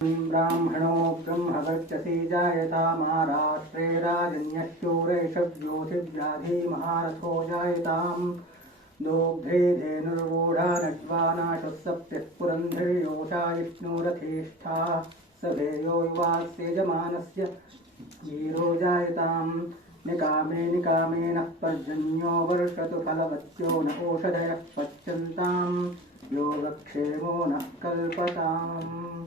ब्राह्मणो ब्रह्मवर्चसी जायतामाराष्ट्रे राजन्यश्चोरेषव्योधिव्याधिमहारथो जायताम् दोग्धे धेनुर्वोढा नड्वानाशः सप्तः पुरन्धर्योषा विष्णुरथेष्ठा सभेयो युवास्यजमानस्य वीरो जायताम् निकामे निकामेनः पर्जन्यो वर्षतु फलवत्यो न ओषधयः पच्यन्ताम् योगक्षेमो नः कल्पताम्।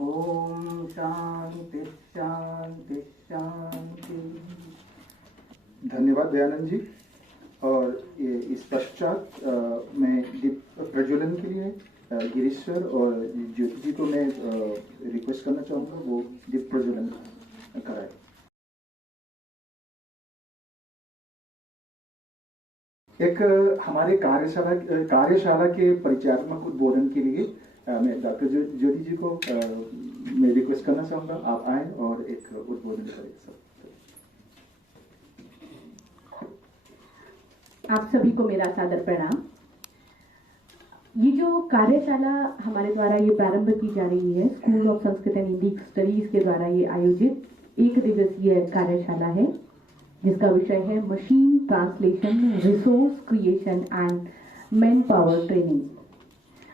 ओम शांति शांति शांति। धन्यवाद दयानंद जी। और इस पश्चात मैं दीप प्रज्वलन के लिए गिरीश्वर और ज्योति जी को मैं रिक्वेस्ट करना चाहूँगा वो दीप प्रज्वलन कराए। एक हमारे कार्यशाला के परिचयात्मक उद्बोधन के लिए मैं डॉक्टर ज्योति जी को मैं रिक्वेस्ट करना चाहूँगा आप आए और एक उद्बोधन करें। आप सभी को मेरा सादर प्रणाम। ये जो कार्यशाला हमारे द्वारा ये प्रारंभ की जा रही है, school of Sanskrit and Indic studies के द्वारा ये आयोजित 1 दिवसीय कार्यशाला है जिसका विषय है machine translation, resource creation and man power training.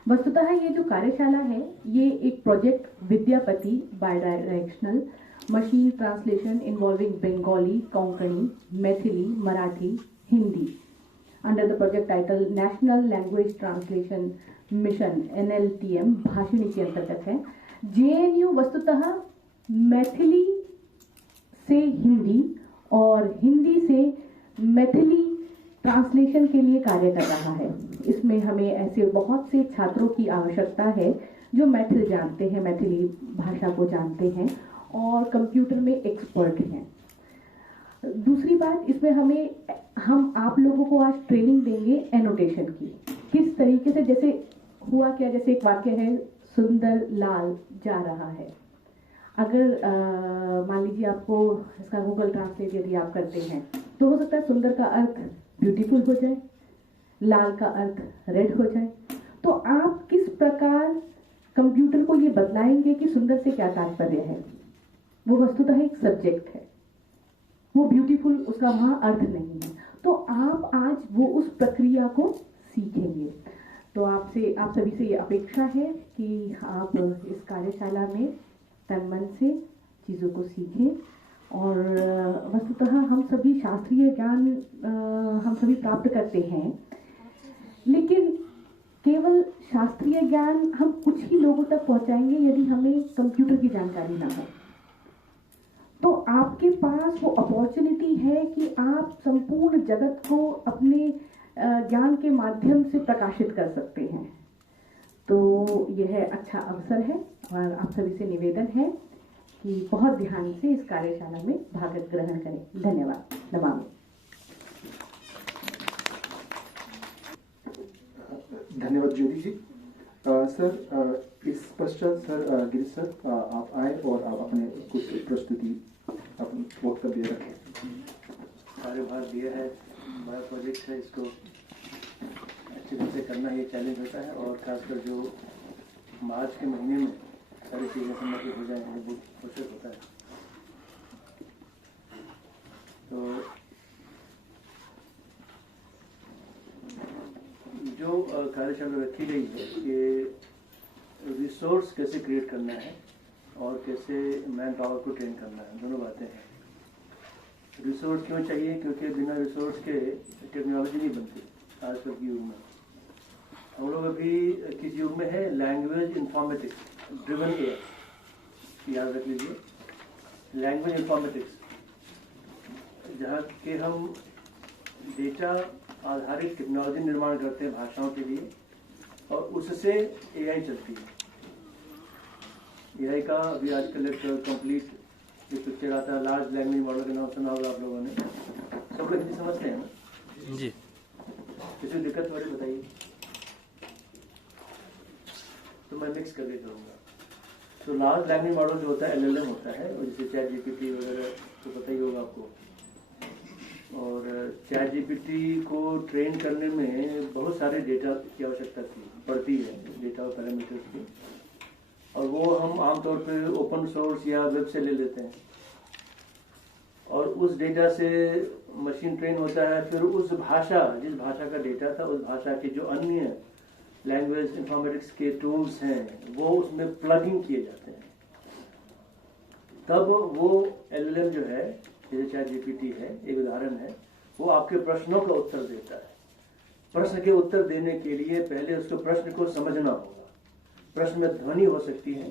वस्तुतः ये जो कार्यशाला है ये एक project Vidyapati bidirectional machine translation involving Bengali, Konkani, Maithili, Marathi, Hindi under the project title National Language Translation Mission NLTM Bhashini के अंतर्गत है। JNU वस्तुतः मैथिली से हिंदी और हिंदी से मैथिली ट्रांसलेशन के लिए कार्य कर रहा है। इसमें हमें ऐसे बहुत से छात्रों की आवश्यकता है जो मैथिली जानते हैं, मैथिली भाषा को जानते हैं और कंप्यूटर में एक्सपर्ट हैं। दूसरी बात, इसमें हम आप लोगों को आज ट्रेनिंग देंगे एनोटेशन की। किस तरीके से, जैसे हुआ क्या, जैसे एक वाक्य है सुंदर लाल जा रहा है। अगर मान लीजिए आपको इसका गूगल ट्रांसलेट यदि आप करते हैं तो हो सकता है सुंदर का अर्थ ब्यूटीफुल हो जाए, लाल का अर्थ रेड हो जाए। तो आप किस प्रकार कंप्यूटर को ये बतलाएंगे कि सुंदर से क्या तात्पर्य है। वो वस्तुतः एक सब्जेक्ट है, वो ब्यूटीफुल उसका वहाँ अर्थ नहीं है। तो आप आज वो उस प्रक्रिया को सीखेंगे। तो आप सभी से ये अपेक्षा है कि आप इस कार्यशाला में तन मन से चीज़ों को सीखें। और वस्तुतः हम सभी शास्त्रीय ज्ञान हम सभी प्राप्त करते हैं, लेकिन केवल शास्त्रीय ज्ञान हम कुछ ही लोगों तक पहुंचाएंगे यदि हमें कंप्यूटर की जानकारी ना हो। तो आपके पास वो अपॉर्चुनिटी है कि आप संपूर्ण जगत को अपने ज्ञान के माध्यम से प्रकाशित कर सकते हैं। तो यह अच्छा अवसर है और आप सभी से निवेदन है कि बहुत ध्यान से इस कार्यशाला में भाग ग्रहण करें। धन्यवाद। नमामि। धन्यवाद ज्योति जी। सर इस पश्चात सर गिरीश सर आप आए और आप अपने कुछ प्रस्तुति अपनी वक्तव्य रखें। कार्यभार दिया है, बड़ा प्रोजेक्ट है, इसको अच्छे ढंग से करना ये चैलेंज होता है। और खासकर जो मार्च के महीने में सारी चीज़ें समर्पित हो जाएंगे वो बहुत आवश्यक होता है। तो जो कार्यशाला रखी गई है कि रिसोर्स कैसे क्रिएट करना है और कैसे मैन पावर को ट्रेन करना है, दोनों बातें हैं। रिसोर्स क्यों चाहिए? क्योंकि बिना रिसोर्स के टेक्नोलॉजी नहीं बनती। आजकल के युग में हम लोग अभी किस युग में है? लैंग्वेज इंफॉर्मेटिक्स ड्रिवन एआई, याद रख लीजिए, लैंग्वेज इंफॉर्मेटिक्स, जहाँ के हम डेटा आधारित टेक्नोलॉजी निर्माण करते हैं भाषाओं के लिए और उससे एआई चलती है। एआई का अभी आजकल एक कंप्लीट एक पिक्चर आता है, लार्ज लैंग्वेज मॉडल का नाम सुना होगा आप लोगों ने। सब लोग हिंदी समझते हैं ना जी? किसी दिक्कत थोड़ी बताइए, तो मैं मिक्स करके करूँगा। तो लार्ज लैंग्वेज मॉडल जो होता है एलएलएम होता है, और जैसे चैट जीपीटी वगैरह तो पता ही होगा आपको। और चैट जीपीटी को ट्रेन करने में बहुत सारे डेटा की आवश्यकता पड़ती है, डेटा और पैरामीटर्स की। और वो हम आमतौर पे ओपन सोर्स या वेब से ले लेते हैं, और उस डेटा से मशीन ट्रेन होता है। फिर उस भाषा, जिस भाषा का डेटा था, उस भाषा के जो अन्य लैंग्वेज इंफॉर्मेटिक्स के टूल्स हैं वो उसमें प्लगिंग किए जाते हैं। तब वो एलएलएम जो है, जैसे चैट जीपीटी है एक उदाहरण है, वो आपके प्रश्नों का उत्तर देता है। प्रश्न के उत्तर देने के लिए पहले उसको प्रश्न को समझना होगा। प्रश्न में ध्वनि हो सकती है,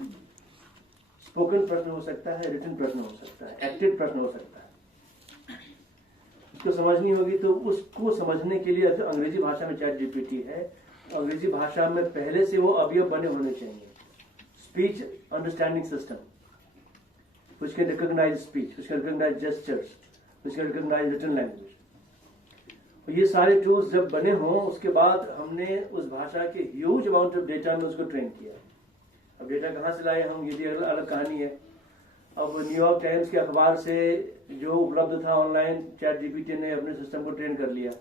स्पोकन प्रश्न हो सकता है, रिटन प्रश्न हो सकता है, एक्टेड प्रश्न हो सकता है। उसको समझनी होगी, तो उसको समझने के लिए तो अंग्रेजी भाषा में चैट जीपीटी है। अंग्रेजी भाषा में पहले से वो अवयव बने होने चाहिए। Speech understanding system, which can recognize speech, which can recognize gestures, which can recognize written language। ये सारे टूल्स जब बने हों, उसके बाद हमने उस भाषा के ह्यूज अमाउंट ऑफ डेटा में उसको ट्रेन किया। अब डेटा कहाँ से लाए हम, ये भी अलग कहानी है। अब न्यूयॉर्क टाइम्स के अखबार से जो उपलब्ध था ऑनलाइन, चैट जीपीटी ने अपने सिस्टम को ट्रेन कर लिया।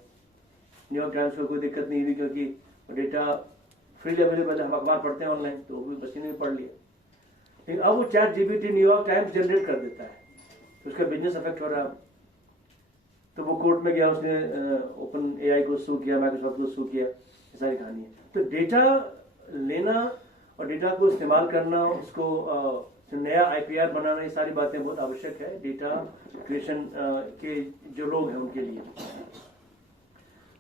न्यूयॉर्क टाइम्स को कोई दिक्कत नहीं हुई, क्योंकि डेटा फ्रीली अवेलेबल है, हम अखबार पढ़ते हैं ऑनलाइन, तो वो भी बच्चे ने पढ़ लिया। लेकिन अब वो chat GPT New York times generate कर देता है, तो उसका बिजनेस अफेक्ट हो रहा है। तो वो कोर्ट में गया, उसने ओपन एआई को सू किया, माइक्रोसॉफ्ट को सू किया, ये सारी कहानी है। तो डेटा लेना और डेटा को इस्तेमाल करना, उसको नया आईपीआर बनाना, ये सारी बातें बहुत आवश्यक है डेटा क्रिएशन के जो लोग हैं उनके लिए।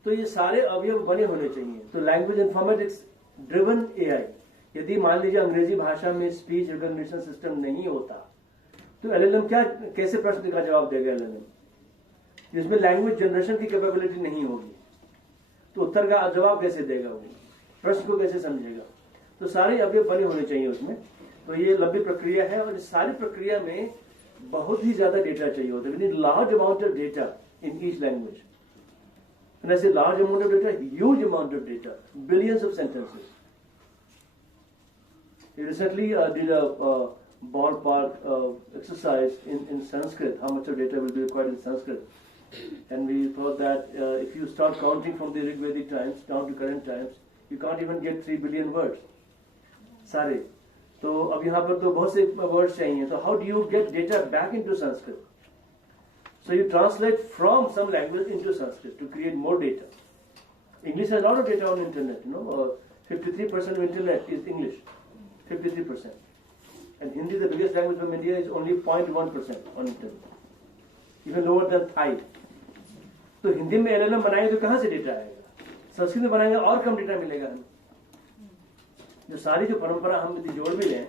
तो ये सारे अवयव बने होने चाहिए। तो लैंग्वेज इंफॉर्मेटिक्स ड्रिवन एआई, यदि मान लीजिए अंग्रेजी भाषा में स्पीच रिकॉग्निशन सिस्टम नहीं होता, तो एलएलएम कैसे प्रश्न का जवाब देगा? एलएलएम जिसमें लैंग्वेज जनरेशन की कैपेबिलिटी नहीं होगी, तो उत्तर का जवाब कैसे देगा? वो प्रश्न को कैसे समझेगा? तो सारे अवयव बने होने चाहिए उसमें। तो ये लंबी प्रक्रिया है, और इस सारी प्रक्रिया में बहुत ही ज्यादा डेटा चाहिए होता है। We need large amount of data in each language. And I say large amount of data, huge amount of data, billions of sentences. We recently did a ballpark exercise in Sanskrit, how much of data will be required in Sanskrit. And we thought that if you start counting from the Rig Vedic times down to current times, you can't even get 3 billion words. सारे। तो अब यहाँ पर तो बहुत से words चाहिए। तो how do you get data back into Sanskrit? So you translate from some language into Sanskrit to create more data. English has a lot of data on internet, 53% of internet is English, 53%. And Hindi, the biggest language from India, is only 0.1% on internet, even lower than Thai. तो हिंदी में LLM बनाएंगे तो कहाँ से data आएगा? संस्कृत में बनाएंगे और कम डेटा मिलेगा हमें। जो सारी जो परंपरा हम यदि जोड़ भी लें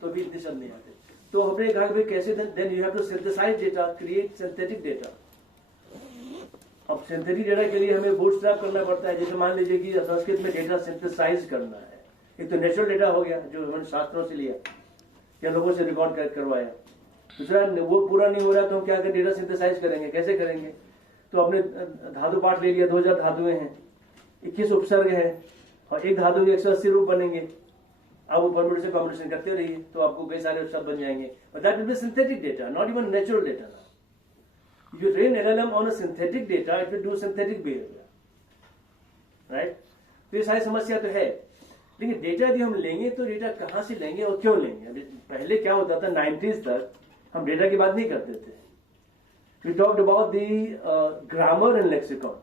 तो भी इतने शब्द नहीं आते। तो हमने कहा कि कैसे, then you have to synthesise data, create synthetic data. अब सिंथेटिक डेटा के लिए हमें बूटस्ट्रैप करना पड़ता है। जैसे मान लीजिए कि संस्कृत में डेटा सिंथेसाइज करना है। एक तो नेचुरल डेटा हो गया जो हमने शास्त्रों से लिया या लोगों से रिकॉर्ड करवाया। दूसरा वो पूरा नहीं हो रहा तो हम क्या करें, डेटा सिंथेसाइज करेंगे। कैसे करेंगे? तो अपने धातु पाठ ले लिया, 2000 धातुएं हैं, 21 उपसर्ग है, और एक धातु के 180 रूप बनेंगे। अब वो परम्यूटेशन कॉम्बिनेशन करते रहिए तो आपको कई सारे शब्द बन जाएंगे। But that will be synthetic data, not even natural data. If you train LLM on a synthetic data, it will do synthetic behavior, right? तो ये सारी समस्या तो है, लेकिन डेटा यदि हम लेंगे तो डेटा कहाँ से लेंगे और क्यों लेंगे? पहले क्या होता था, 90s तक हम डेटा की बात नहीं करते थे। We talked about the grammar and lexicon,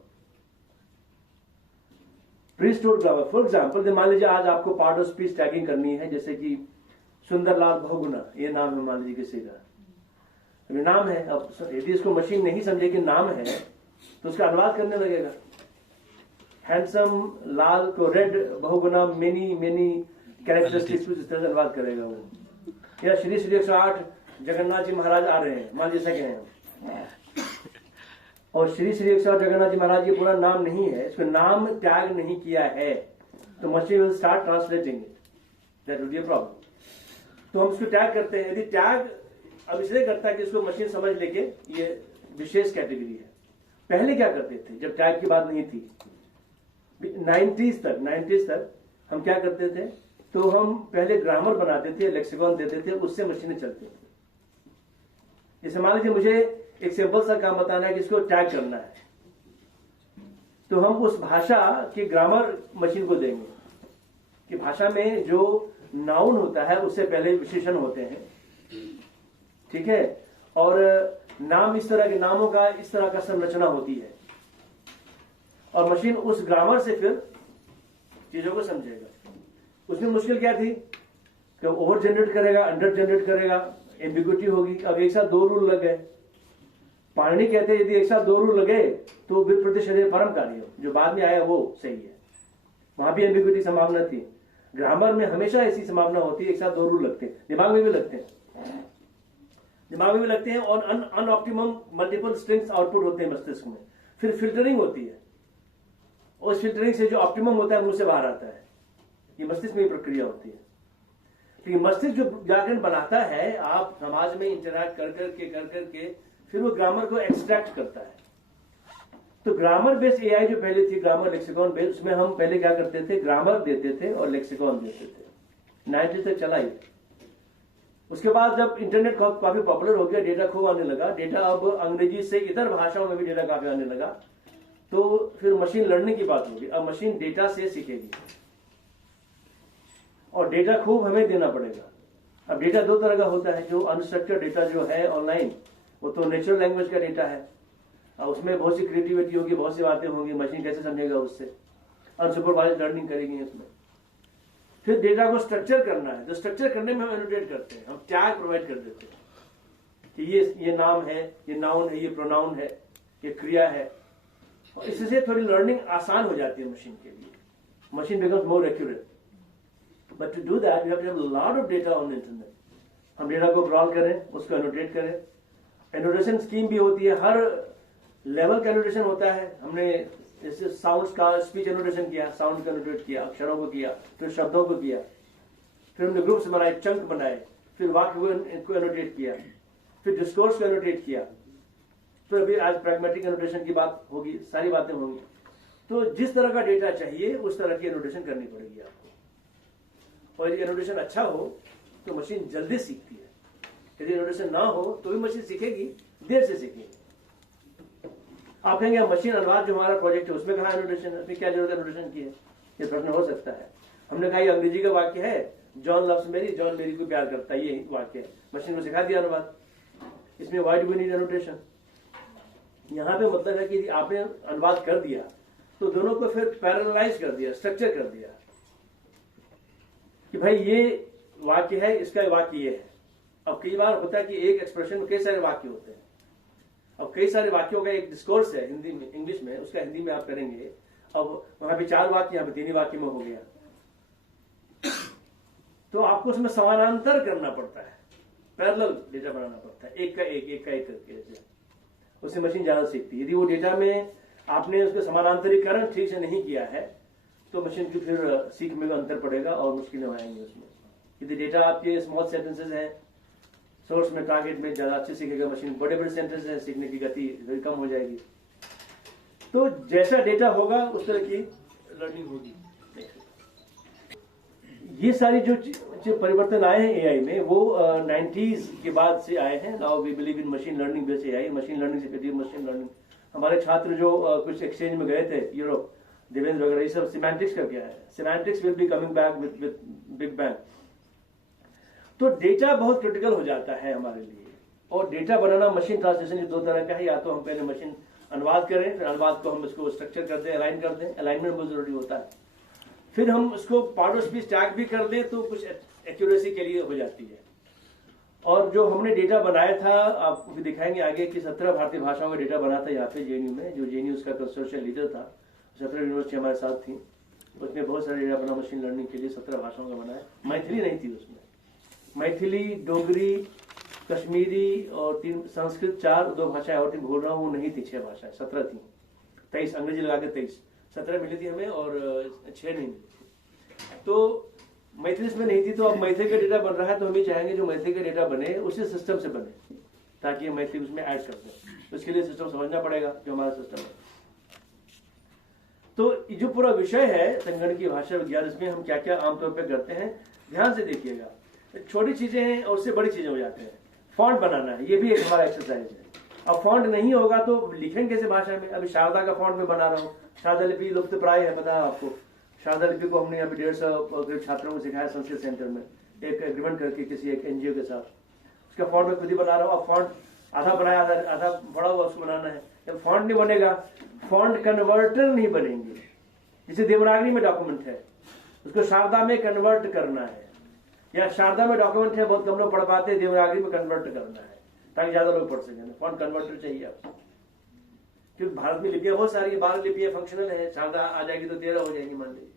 pre-stored grammar. For example, मान लीजिए आज आपको पार्ट ऑफ स्पीच टैगिंग करनी है, जैसे कि सुंदरलाल बहुगुणा, ये नाम है मान लीजिए किसी का, अभी नाम है। अब यदि इसको मशीन नहीं समझे कि नाम है तो उसका अनुवाद करने लगेगा। हैंडसम लाल को red, Bahuguna many many characteristics, इस तरह से अनुवाद करेगा वो। या श्री 108 जगन्नाथ जी महाराज आ रहे हैं, मान लीजिए कहें हम, और श्री 108 जगन्नाथ जी महाराज ये पूरा नाम नहीं है, इसको नाम टैग नहीं किया है, तो machine will start translating it, that will be a problem. तो हम इसको टैग करते हैं। यदि टैग अब इसलिए करता है कि इसको मशीन समझ लेके ये विशेष कैटेगरी है। पहले क्या करते थे जब टैग की बात नहीं थी, 90s तक हम क्या करते थे, तो हम पहले ग्रामर बनाते थे, लेक्सिकॉन देते थे, उससे मशीनें चलती थी। जैसे मान लीजिए मुझे एक सिंपल सा काम बताना है कि इसको टैग करना है, तो हम उस भाषा की ग्रामर मशीन को देंगे कि भाषा में जो नाउन होता है उससे पहले विशेषण होते हैं, ठीक है, और नाम इस तरह के नामों का इस तरह का संरचना होती है, और मशीन उस ग्रामर से फिर चीजों को समझेगा। उसमें मुश्किल क्या थी कि ओवर जनरेट करेगा, अंडर जनरेट करेगा, एम्बिग्युइटी होगी। अब एक साथ दो रूल लग गए। पाणिनि कहते हैं यदि एक साथ दो रूल लगे तो विप्रति शरीर परम कार्य, जो बाद में आया वो सही है। वहां भी एम्बिग्युइटी संभावना थी। ग्रामर में हमेशा ऐसी संभावना होती है, एक साथ दो रूल लगते हैं, दिमाग में भी लगते हैं, दिमाग में भी लगते हैं, और अनऑप्टिमम मल्टीपल स्ट्रिंग्स आउटपुट होते हैं मस्तिष्क में। फिर फिल्टरिंग होती है, और उस फिल्टरिंग से जो ऑप्टिमम होता है मुंह से बाहर आता है। ये मस्तिष्क में प्रक्रिया होती है। लेकिन मस्तिष्क जो व्याकरण बनाता है, आप समाज में इंटरैक्ट कर करके फिर वो ग्रामर को एक्सट्रैक्ट करता है। तो ग्रामर बेस्ड एआई जो पहले थी, ग्रामर लेक्सिकॉन बेस्ड, उसमें हम पहले क्या करते थे, ग्रामर देते थे और लेक्सिकॉन देते थे। 90 तक चला ही। उसके बाद जब इंटरनेट काफी पॉपुलर हो गया, डेटा खूब आने लगा, डेटा अब अंग्रेजी से इतर भाषाओं में भी डेटा काफी आने लगा, तो फिर मशीन लर्निंग की बात होगी। अब मशीन डेटा से सीखेगी, और डेटा खूब हमें देना पड़ेगा। अब डेटा दो तरह का होता है, जो अनस्ट्रक्चर्ड डेटा जो है ऑनलाइन, वो तो नेचुरल लैंग्वेज का डेटा है, उसमें बहुत सी क्रिएटिविटी होगी, बहुत सी बातें होंगी, मशीन कैसे समझेगा उससे, अनसुपरवाइज्ड लर्निंग करेगी उसमें। फिर डेटा को स्ट्रक्चर करना है, तो स्ट्रक्चर करने में हम एनोटेट करते हैं, हम टैग प्रोवाइड कर देते हैं कि ये नाम है, ये नाउन है, ये प्रोनाउन है, ये क्रिया है, और इससे थोड़ी लर्निंग आसान हो जाती है मशीन के लिए। Machine becomes more accurate. But to do that you have to have lot of data on internet. हम डेटा को क्रॉल करें, उसको एनोटेट करें। एनोटेशन स्कीम भी होती है, हर लेवल का एनोटेशन होता है। हमने जैसे साउंड्स का स्पीच एनोटेशन किया, साउंड का एनोटेट किया, अक्षरों को किया, फिर शब्दों को किया, फिर हमने ग्रुप्स बनाए, चंक बनाए, फिर वाक्य को एनोटेट किया, फिर डिस्कोर्स को एनोटेट किया, फिर अभी आज प्रैग्मेटिक एनोटेशन की बात होगी, सारी बातें होंगी। तो जिस तरह का डेटा चाहिए उस तरह की एनोटेशन करनी पड़ेगी आपको। और यदि एनोटेशन अच्छा हो तो मशीन जल्दी सीखती है, यदि एनोटेशन ना हो तो भी मशीन सीखेगी, देर से सीखेगी। आप कहेंगे मशीन अनुवाद जो हमारा प्रोजेक्ट है उसमें कहा एनोटेशन, उसमें क्या जरूरत है एनोटेशन की है, ये प्रश्न हो सकता है। हमने कहा ये अंग्रेजी का वाक्य है, जॉन लव्स मेरी, जॉन मेरी को प्यार करता है, ये वाक्य है, मशीन को सिखा दिया अनुवाद। इसमें why do we need annotation? यहाँ पे मतलब है कि यदि आपने अनुवाद कर दिया तो दोनों को फिर पैरेललाइज कर दिया, स्ट्रक्चर कर दिया कि भाई ये वाक्य है, इसका वाक्य ये है। अब कई बार होता है कि एक एक्सप्रेशन में कई सारे वाक्य होते हैं। अब कई सारे वाक्यों का एक डिस्कोर्स है हिंदी में, इंग्लिश में, उसका हिंदी में आप करेंगे। अब वहां पे 4 वाक्य, यहाँ पे 3 ही वाक्य में हो गया, तो आपको उसमें समानांतर करना पड़ता है, पैरेलल डेटा बनाना पड़ता है, एक का एक करके। उससे मशीन ज्यादा सीखती है। यदि वो डेटा में आपने उसका समानांतरीकरण ठीक से नहीं किया है तो मशीन की फिर सीख में अंतर पड़ेगा और मुश्किलें आएंगी उसमें। यदि डेटा आपके स्मॉल सेंटेंसेस हैं, सोर्स में, टारगेट में, ज्यादा अच्छे सीखेगा मशीन। बड़े बड़े सेंटेंसेस हैं, सीखने की गति थोड़ी कम हो जाएगी। तो जैसा डेटा होगा उस तरह की लर्निंग होगी। ये सारी जो परिवर्तन आए हैं एआई में, वो 90s के बाद से आए हैं। Now we believe in machine learning based AI. Machine learning से पहले मशीन लर्निंग, हमारे छात्र जो कुछ एक्सचेंज में गए थे यूरोप, देवेंद्र वगैरह, ये सब सिमेंटिक्स का क्या है। Semantics will be coming back with big bang. तो डेटा बहुत क्रिटिकल हो जाता है हमारे लिए। और डेटा बनाना, मशीन ट्रांसलेशन, ये 2 तरह का है। या तो हम पहले मशीन अनुवाद करें, फिर अनुवाद को हम इसको स्ट्रक्चर कर दें, अलाइन कर दें। अलाइनमेंट बहुत जरूरी होता है। फिर हम उसको पार्ट ऑफ स्पीच टैग भी कर दें तो कुछ एक्यूरेसी के लिए हो जाती है। और जो हमने डेटा बनाया था, आपको भी दिखाएंगे आगे, कि 17 भारतीय भाषाओं का डेटा बना था यहाँ पे जेएनयू में। जो जेएनयू उसका कंसोर्शियल लीडर था, 17 यूनिवर्सिटी हमारे साथ थी, उसने बहुत सारे डेटा बना मशीन लर्निंग के लिए, 17 भाषाओं का बनाया। मैथिली नहीं थी उसमें, मैथिली, डोगरी, कश्मीरी और 3 संस्कृत, 2 भाषाएं और 3 बोल रहा हूँ, वो नहीं थी। 6 भाषाएं, 17 थी, 23 अंग्रेजी लगा के 23, 17 मिली थी हमें और 6 नहीं मिली। तो मैथिली इसमें नहीं थी। तो अब मैथिली का डेटा बन रहा है, तो हम ये चाहेंगे जो मैथिली का डेटा बने उसी सिस्टम से बने, ताकि हम मैथिली उसमें ऐड कर दें। उसके लिए सिस्टम समझना पड़ेगा जो हमारा सिस्टम है। तो जो पूरा विषय है संगणकीय भाषा विज्ञान, इसमें हम क्या क्या आमतौर पर करते हैं, ध्यान से देखिएगा। छोटी चीजें हैं और उससे बड़ी चीजें हो जाते हैं। फॉन्ट बनाना है, ये भी एक हमारा एक्सरसाइज है। अब फॉन्ट नहीं होगा तो लिखेंगे कैसे भाषा में? अभी शारदा का फॉन्ट में बना रहा हूँ। शारदा लिपि लुप्त प्राय है, पता है आपको। शारदा लिपि को हमने अभी 150 छात्रों को सिखाया संस्कृत सेंटर में, एक एग्रीमेंट करके किसी एक एनजीओ के साथ। उसका फॉन्ट मैं खुद ही बना रहा हूँ। अब फॉन्ट आधा बनाया आधा बड़ा हुआ, उसको बनाना है। जब फॉन्ट नहीं बनेगा, फॉन्ट कन्वर्टर नहीं बनेंगे। जैसे देवनागरी में डॉक्यूमेंट है, उसको शारदा में कन्वर्ट करना है, या शारदा में डॉक्यूमेंट है, बहुत कम लोग पढ़ पाते हैं, देवनागरी में कन्वर्ट करना है ताकि ज्यादा लोग पढ़ सकें। फॉन्ट कन्वर्टर चाहिए आपको, क्योंकि भारत में लिपियां बहुत सारी, 12 लिपियां फंक्शनल है। शारदा आ जाएगी तो 13 हो जाएंगी मान लीजिए।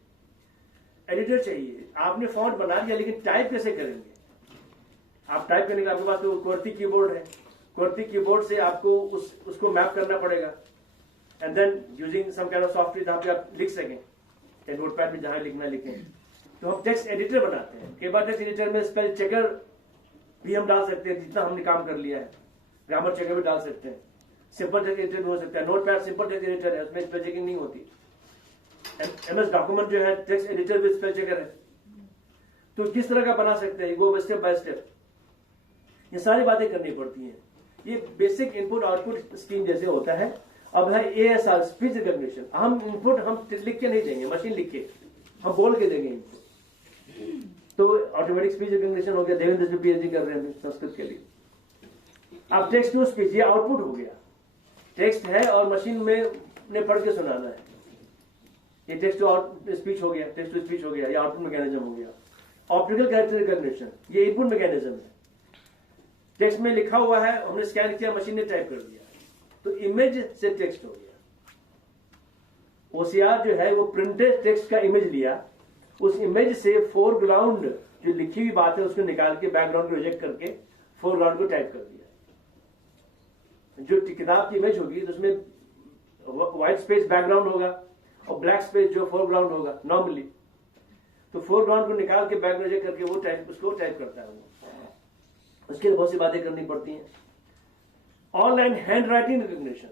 एडिटर चाहिए। आपने फॉन्ट बना दिया, लेकिन टाइप कैसे करेंगे? आप टाइप करने का आपके पास तो QWERTY कीबोर्ड है, QWERTY कीबोर्ड से आपको उसको मैप करना पड़ेगा, and then using some kind of software जहां पे आप लिख सकें, या नोटपैड में जहां लिखना लिखें। तो हम टेक्स्ट एडिटर बनाते हैं। कई बार टेक्स्ट एडिटर में स्पेल चेकर भी हम डाल सकते हैं, जितना हमने काम कर लिया है। ग्रामर चेकर भी डाल सकते हैं। सिंपल टेक्स्ट एडिटर भी हो सकता है। नोटपैड सिंपल टेक्स्ट एडिटर है, उसमें स्पेल चेकिंग नहीं होती। MS डॉक्यूमेंट जो है टेक्स्ट एडिटर भी स्पेल चेकर है। तो किस तरह का बना सकते हैं, वो स्टेप बाय स्टेप ये सारी बातें करनी पड़ती हैं। ये बेसिक इनपुट आउटपुट स्कीम जैसे होता है। अब है ASR, स्पीच रिकॉग्निशन। हम इनपुट हम लिख के नहीं देंगे, मशीन लिख के, हम बोल के देंगे इनपुट। तो ऑटोमेटिक स्पीच रिकॉग्निशन हो गया। देवेंद्र जो PhD कर रहे हैं संस्कृत के लिए। अब टेक्स्ट टू स्पीच, ये आउटपुट हो गया। टेक्स्ट है और मशीन में ने पढ़ के सुनाना है। ये टेक्स्ट टू स्पीच हो गया, टेक्स्ट टू स्पीच हो गया, ये आउटपुट मैकेनिज्म हो गया। ऑप्टिकल कैरेक्टर रिकॉग्निशन, ये इनपुट मैकेनिज्म है। टेक्स्ट में लिखा हुआ है, हमने स्कैन किया, मशीन ने टाइप कर दिया, तो इमेज से टेक्स्ट हो गया। OCR जो है वो प्रिंटेड टेक्स्ट का इमेज लिया, उस इमेज से फोरग्राउंड जो लिखी हुई बात है उसको निकाल के बैकग्राउंड को रिजेक्ट करके फोरग्राउंड को टाइप कर दिया। जो किताब की इमेज होगी तो उसमें व्हाइट स्पेस बैकग्राउंड होगा और ब्लैक स्पेस जो फोरग्राउंड होगा नॉर्मली। तो फोरग्राउंड को निकाल के बैकग्राउंड रिजेक्ट करके वो टाइप उसको टाइप करता है वो। उसके लिए बहुत सी बातें करनी पड़ती हैं। ऑनलाइन हैंड राइटिंग रिकॉग्निशन,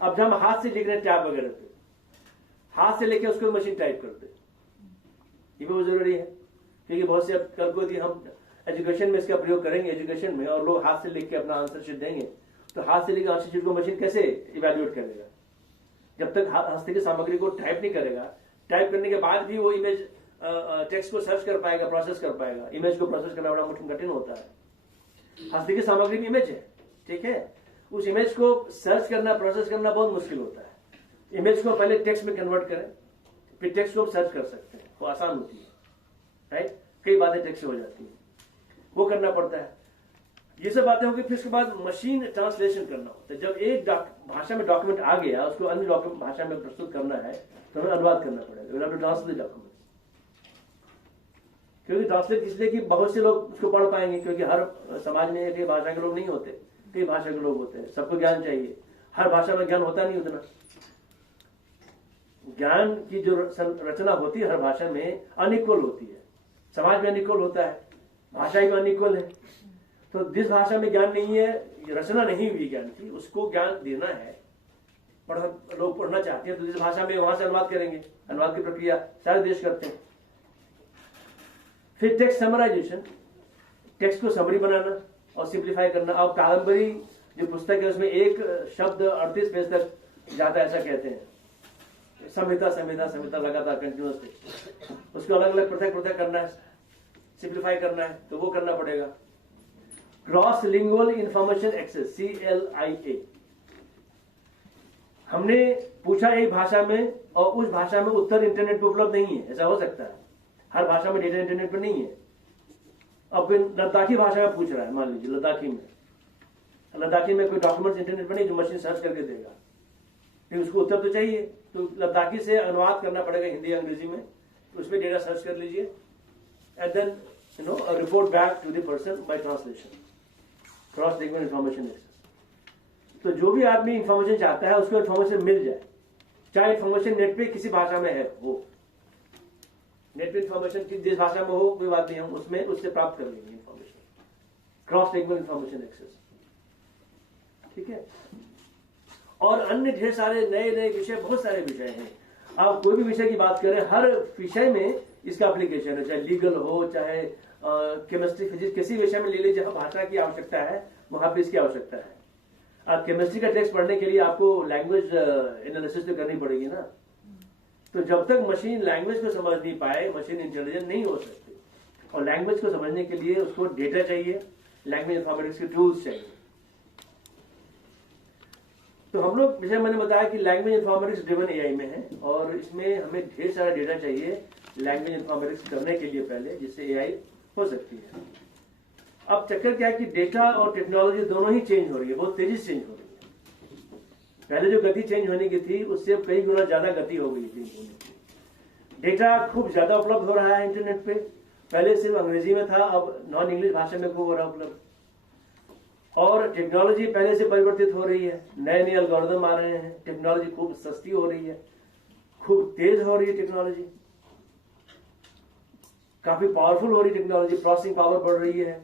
अब जब हम हाथ से लिख रहे हैं टैब वगैरह पे, हाथ से लेके उसको मशीन टाइप करते, ये बहुत जरूरी है। क्योंकि बहुत से अब कल को यदि हम एजुकेशन में इसका प्रयोग करेंगे, एजुकेशन में, और लोग हाथ से लिख के अपना आंसर शीट देंगे, तो हाथ से लिखे आंसर शीट को मशीन कैसे इवेल्युएट करेगा? जब तक हस्त की सामग्री को टाइप नहीं करेगा, टाइप करने के बाद भी वो इमेज टेक्स्ट को सर्च कर पाएगा, प्रोसेस कर पाएगा। इमेज को प्रोसेस करना बड़ा कठिन होता है। हस्त की सामग्री में इमेज है, ठीक है, उस इमेज को सर्च करना, प्रोसेस करना बहुत मुश्किल होता है। इमेज को पहले टेक्स्ट में कन्वर्ट करें, फिर टेक्स्ट को हम सर्च कर सकते हैं, वो आसान होती है, राइट। कई बातें टेक्स्ट से हो जाती हैं, वो करना पड़ता है। ये सब बातें होगी। फिर उसके बाद मशीन ट्रांसलेशन करना होता है। जब एक भाषा में डॉक्यूमेंट आ गया, उसको अन्य भाषा में प्रस्तुत करना है, तो हमें अनुवाद करना पड़ेगा। ट्रांसलेट डॉक्यूमेंट, क्योंकि ट्रांसलेट इसलिए कि बहुत से लोग उसको पढ़ पाएंगे, क्योंकि हर समाज में कई भाषा के लोग नहीं होते, कई भाषा के लोग होते हैं। सबको ज्ञान चाहिए, हर भाषा में ज्ञान होता नहीं उतना। ज्ञान की जो रचना होती है हर भाषा में अनइक्वल होती है। समाज में अनइक्वल होता है, भाषा में अनइक्वल है। तो जिस भाषा में ज्ञान नहीं है, रचना नहीं हुई ज्ञान की, उसको ज्ञान देना है। लोग पढ़ना चाहते हैं तो जिस भाषा में, वहां से अनुवाद करेंगे। अनुवाद की प्रक्रिया सारे देश करते हैं। फिर टेक्स्ट समराइजेशन, टेक्स्ट को समरी बनाना और सिंप्लीफाई करना। अब कादम्बरी जो पुस्तक है उसमें एक शब्द 38 पेज तक जाता है, ऐसा कहते हैं। संहिता संहिता संहिता लगातार कंटिन्यूअस टेक्स्ट, उसको अलग अलग पृथक पृथक करना है, सिंप्लीफाई करना है, तो वो करना पड़ेगा। Cross lingual information access, CLIA। हमने पूछा एक भाषा में और उस भाषा में उत्तर इंटरनेट पर उपलब्ध नहीं है, ऐसा हो सकता है। हर भाषा में डेटा इंटरनेट पर नहीं है। अब लद्दाखी भाषा में पूछ रहा है, मान लीजिए लद्दाखी में कोई डॉक्यूमेंट्स इंटरनेट पर नहीं जो मशीन सर्च करके देगा, फिर उसको उत्तर तो चाहिए। तो लद्दाखी से अनुवाद करना पड़ेगा हिंदी अंग्रेजी में, तो उसमें डेटा सर्च कर लीजिए, and then report back to the person by translation. Cross lingual information access, तो जो भी आदमी इंफॉर्मेशन चाहता है उसको इंफॉर्मेशन मिल जाए, चाहे इंफॉर्मेशन नेट पे किसी भाषा में है, वो नेट पे इंफॉर्मेशन जिस भाषा में हो कोई बात नहीं, हम उसमें उससे प्राप्त कर लेंगे information. Cross lingual information access, ठीक है। और अन्य ढेर सारे नए नए विषय, बहुत सारे विषय हैं। आप कोई भी विषय की बात करें, हर विषय में इसका एप्लीकेशन है, चाहे लीगल हो, चाहे केमिस्ट्री, फिजिक्स, किसी विषय में ले लीजिए। जहां भाषा की आवश्यकता है वहां पे इसकी आवश्यकता है। अब केमिस्ट्री का टेक्स्ट पढ़ने के लिए आपको लैंग्वेज एनालिसिस तो करनी पड़ेगी ना, तो जब तक मशीन लैंग्वेज को समझ नहीं पाए मशीन इंटेलिजेंट नहीं हो सकती। और लैंग्वेज को समझने के लिए उसको डेटा चाहिए, लैंग्वेज इंफॉर्मेटिक्स के टूल्स चाहिए। तो हम लोग जैसे मैंने बताया कि लैंग्वेज इंफॉर्मेटिक्स ड्रिवन एआई में है और इसमें हमें ढेर सारा डेटा चाहिए लैंग्वेज इंफॉर्मेटिक्स करने के लिए पहले, जिससे एआई हो सकती है। अब चक्कर क्या है कि डेटा और टेक्नोलॉजी दोनों ही चेंज हो रही है, बहुत तेजी से चेंज हो रही है। पहले जो गति चेंज होने की थी उससे अब कई गुना ज्यादा गति हो गई थी। डेटा खूब ज्यादा उपलब्ध हो रहा है इंटरनेट पे, पहले सिर्फ अंग्रेजी में था, अब नॉन इंग्लिश भाषा में खूब हो रहा है उपलब्ध। और टेक्नोलॉजी पहले से परिवर्तित हो रही है, नए नए एल्गोरिदम आ रहे हैं, टेक्नोलॉजी खूब सस्ती हो रही है, खूब तेज हो रही है टेक्नोलॉजी, काफी पावरफुल हो रही है टेक्नोलॉजी, प्रोसेसिंग पावर बढ़ रही है,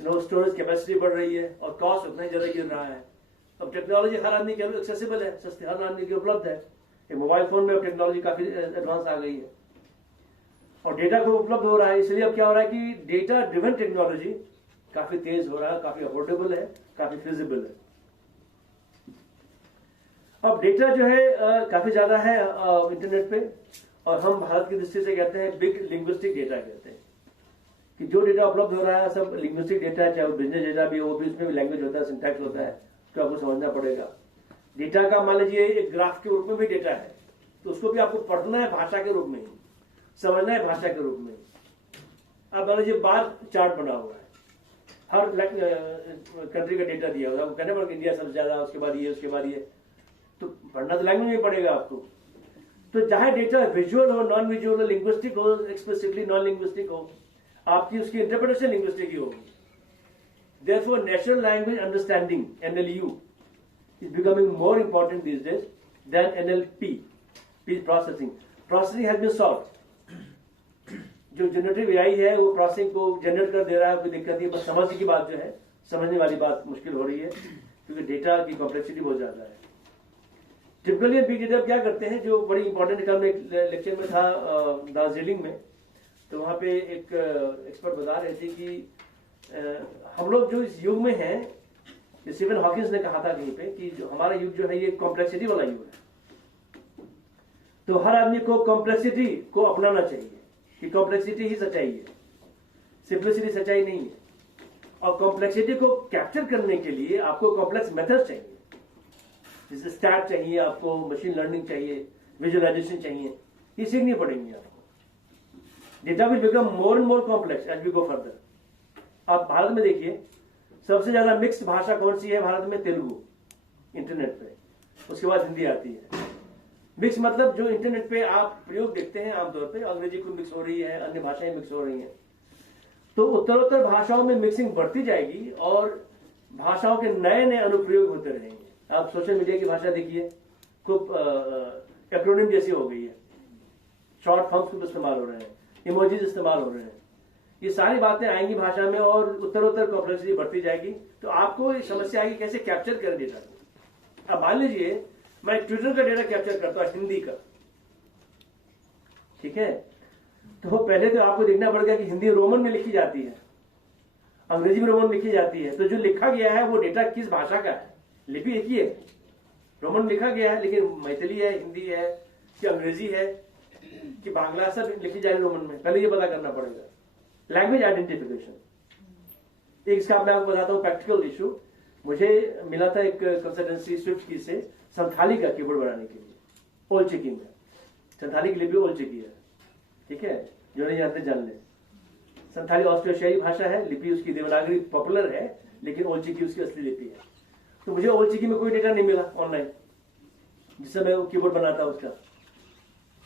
स्टोरेज कैपेसिटी बढ़ रही है और कॉस्ट उतना ही ज्यादा गिर रहा है। अब टेक्नोलॉजी हर आदमी के लिए एक्सेसिबल है, सस्ती हर आदमी के उपलब्ध है। ये मोबाइल फोन में अब टेक्नोलॉजी काफी एडवांस आ गई है और डेटा को उपलब्ध हो रहा है। इसलिए अब क्या हो रहा है कि डेटा ड्रिवन टेक्नोलॉजी काफी तेज हो रहा है, काफी अफोर्डेबल है, काफी फिजिबल है। अब डेटा जो है काफी ज्यादा है इंटरनेट पे, और हम भारत की दृष्टि से कहते हैं बिग लिंग्विस्टिक डेटा कहते हैं कि जो डेटा उपलब्ध हो रहा है सब लिंग्विस्टिक डेटा है, चाहे वो बिजनेस डेटा भी हो, वो भी उसमें भी लैंग्वेज होता है, सिंटैक्स होता है, उसको आपको समझना पड़ेगा। डेटा का मान लीजिए एक ग्राफ के रूप में भी डेटा है, तो उसको भी आपको पढ़ना है भाषा के रूप में ही, समझना है भाषा के रूप में। अब मान लीजिए बार चार्ट बना हुआ है, हर कंट्री का डेटा दिया हुआ है, कहने पड़ेगा इंडिया सबसे ज्यादा, उसके बाद ये, उसके बाद ये, तो पढ़ना तो लैंग्वेज में पड़ेगा आपको। तो चाहे डेटा विजुअल हो, नॉन विजुअल हो, लिंग्विस्टिक हो, एक्सप्लिसिटली नॉन लिंग्विस्टिक हो, आपकी उसकी इंटरप्रिटेशन लिंग्विस्टिक ही होगी। Therefore, natural language understanding (NLU) is becoming more important these days than NLP, speech processing. Processing has been solved. जो जनरेटिव एआई है वो प्रोसेसिंग को जनरेट कर दे रहा है, कोई दिक्कत नहीं, बस समझ की बात जो है, समझने वाली बात मुश्किल हो रही है क्योंकि डेटा की कॉम्प्लेक्सिटी बहुत ज्यादा है। टिपिकली बिग डेटा क्या करते हैं, जो बड़ी इंपॉर्टेंट कल एक लेक्चर में था दार्जिलिंग में, तो वहां पे एक एक्सपर्ट बता रहे थे कि हम लोग जो इस युग में हैं, स्टीफन हॉकिंस ने कहा था कहीं पे कि जो हमारा युग जो है ये कॉम्प्लेक्सिटी वाला युग है। तो हर आदमी को कॉम्प्लेक्सिटी को अपनाना चाहिए कि कॉम्प्लेक्सिटी ही सच्चाई है, सिंप्लिसिटी सच्चाई नहीं है। और कॉम्प्लेक्सिटी को कैप्चर करने के लिए आपको कॉम्प्लेक्स मेथड चाहिए, जैसे स्टैट चाहिए, आपको मशीन लर्निंग चाहिए, विजुअलाइजेशन चाहिए, ये सीखनी पड़ेंगी आपको। Data will become more and more complex as we go further. आप भारत में देखिए सबसे ज्यादा मिक्स्ड भाषा कौन सी है भारत में? तेलुगु इंटरनेट पे, उसके बाद हिंदी आती है। मिक्स मतलब जो इंटरनेट पे आप प्रयोग देखते हैं आमतौर पे, अंग्रेजी को मिक्स हो रही है, अन्य भाषाएं मिक्स हो रही हैं। तो उत्तरोत्तर भाषाओं में मिक्सिंग बढ़ती जाएगी और भाषाओं के नए नए अनुप्रयोग होते रहेंगे। आप सोशल मीडिया की भाषा देखिए, खूब एक्रोनिम जैसी हो गई है, शॉर्ट फॉर्म्स खूब इस्तेमाल हो रहे हैं, इमोजीज इस्तेमाल हो रहे हैं, ये सारी बातें आएंगी भाषा में और उत्तरोत्तर कॉम्प्लेक्सिटी बढ़ती जाएगी। तो आपको समस्या आएगी कैसे कैप्चर करें डेटा को। अब मान लीजिए मैं ट्विटर का डेटा कैप्चर करता हूं हिंदी का, ठीक है, तो पहले तो आपको देखना पड़ेगा कि हिंदी रोमन में लिखी जाती है, अंग्रेजी में रोमन लिखी जाती है, तो जो लिखा गया है वो डेटा किस भाषा का है? लिपि एक ही है, रोमन लिखा गया है, लेकिन मैथिली है, हिंदी है कि अंग्रेजी है कि बांग्ला, सब लिखी जा रही रोमन में, पहले ये पता करना पड़ेगा। लैंग्वेज आइडेंटिफिकेशन, एक इसका मैं आपको बताता हूँ प्रैक्टिकल इशू। मुझे मिला था एक कंसल्टेंसी स्विफ्ट की से संथाली का कीबोर्ड बनाने के लिए, ओल चिकी में। संथाली की लिपि ओल चिकी है, ठीक है, जो नहीं जानते जान ले। संथाली ऑस्ट्रेशियाई भाषा है, लिपि उसकी देवनागरी पॉपुलर है, लेकिन ओल चिकी उसकी असली लिपि है। तो मुझे ओल चिकी में कोई डेटा नहीं मिला ऑनलाइन जिससे मैं कीबोर्ड बनाता उसका।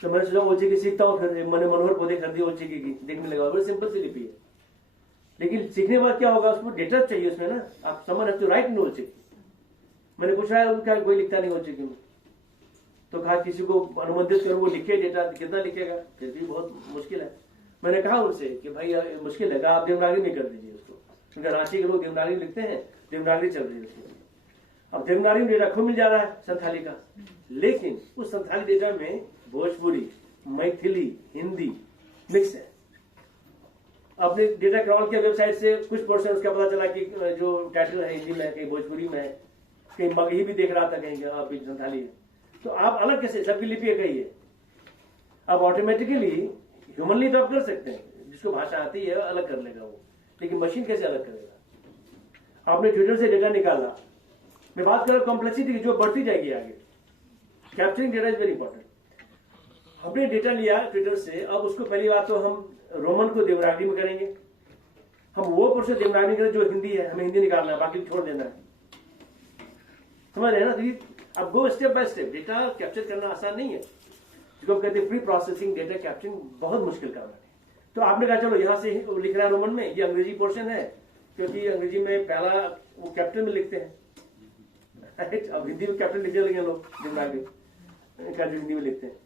तो मैंने सोचा ओल चिकी सीखता हूँ, फिर मैंने मनोहर पौधे कर दिया ओल चिकी की, देखने लगा बड़ी सिंपल सी लिपि है, लेकिन सीखने के बाद क्या होगा, उसको डेटा चाहिए उसमें ना, आप समझ तो राइट इन ओल चिकी। मैंने पूछा है क्या कोई लिखता नहीं ओल चिकी में, तो कहा किसी को अनुबंधित करूं वो लिखे डेटा, कितना लिखेगा, फिर भी बहुत मुश्किल है। मैंने कहा उनसे कि भाई मुश्किल है, आप देवनागरी में कर दीजिए उसको, क्योंकि रांची के लोग देवनागरी लिखते हैं, देवनागरी चल रही है उसमें। अब देवनागरी में डेटा खूब मिल जा रहा है संथाली का, लेकिन उस संथाली डेटा में भोजपुरी, मैथिली, हिंदी मिक्स है। अपने डेटा क्रॉल के वेबसाइट से कुछ पोर्शन उसका पता चला कि जो टाइटल है हिंदी में, कहीं भोजपुरी में है, कहीं मगही भी देख रहा था, कहीं संथाली है। तो आप अलग कैसे, सबकी लिपि एक ही है, अब ऑटोमेटिकली ह्यूमनली तो आप कर सकते हैं, जिसको भाषा आती है अलग कर लेगा वो, लेकिन मशीन कैसे अलग करेगा? आपने ट्विटर से डेटा निकाला, मैं बात कर रहा हूं कॉम्प्लेक्सिटी की, जो बढ़ती जाएगी आगे। Capturing data is very important. हमने डेटा लिया ट्विटर से, अब उसको पहली बात तो हम रोमन को देवनागरी में करेंगे, हम वो पोर्शन देवनागरी में करें जो हिंदी है, हमें हिंदी निकालना है, बाकी छोड़ देना है। समझ रहे हैं ना? तो अब go step by step. Data capture करना आसान नहीं है, जिसको हम कहते हैं प्री प्रोसेसिंग डेटा कैप्चरिंग, बहुत मुश्किल काम है। तो आपने कहा चलो यहां से लिख रहा है रोमन में, ये अंग्रेजी पोर्शन है, क्योंकि अंग्रेजी में पहला वो कैपिटल में लिखते हैं, अब हिंदी में कैपिटल लिखने लगे लोग, देवनागरी कैपिटल हिंदी में लिखते हैं।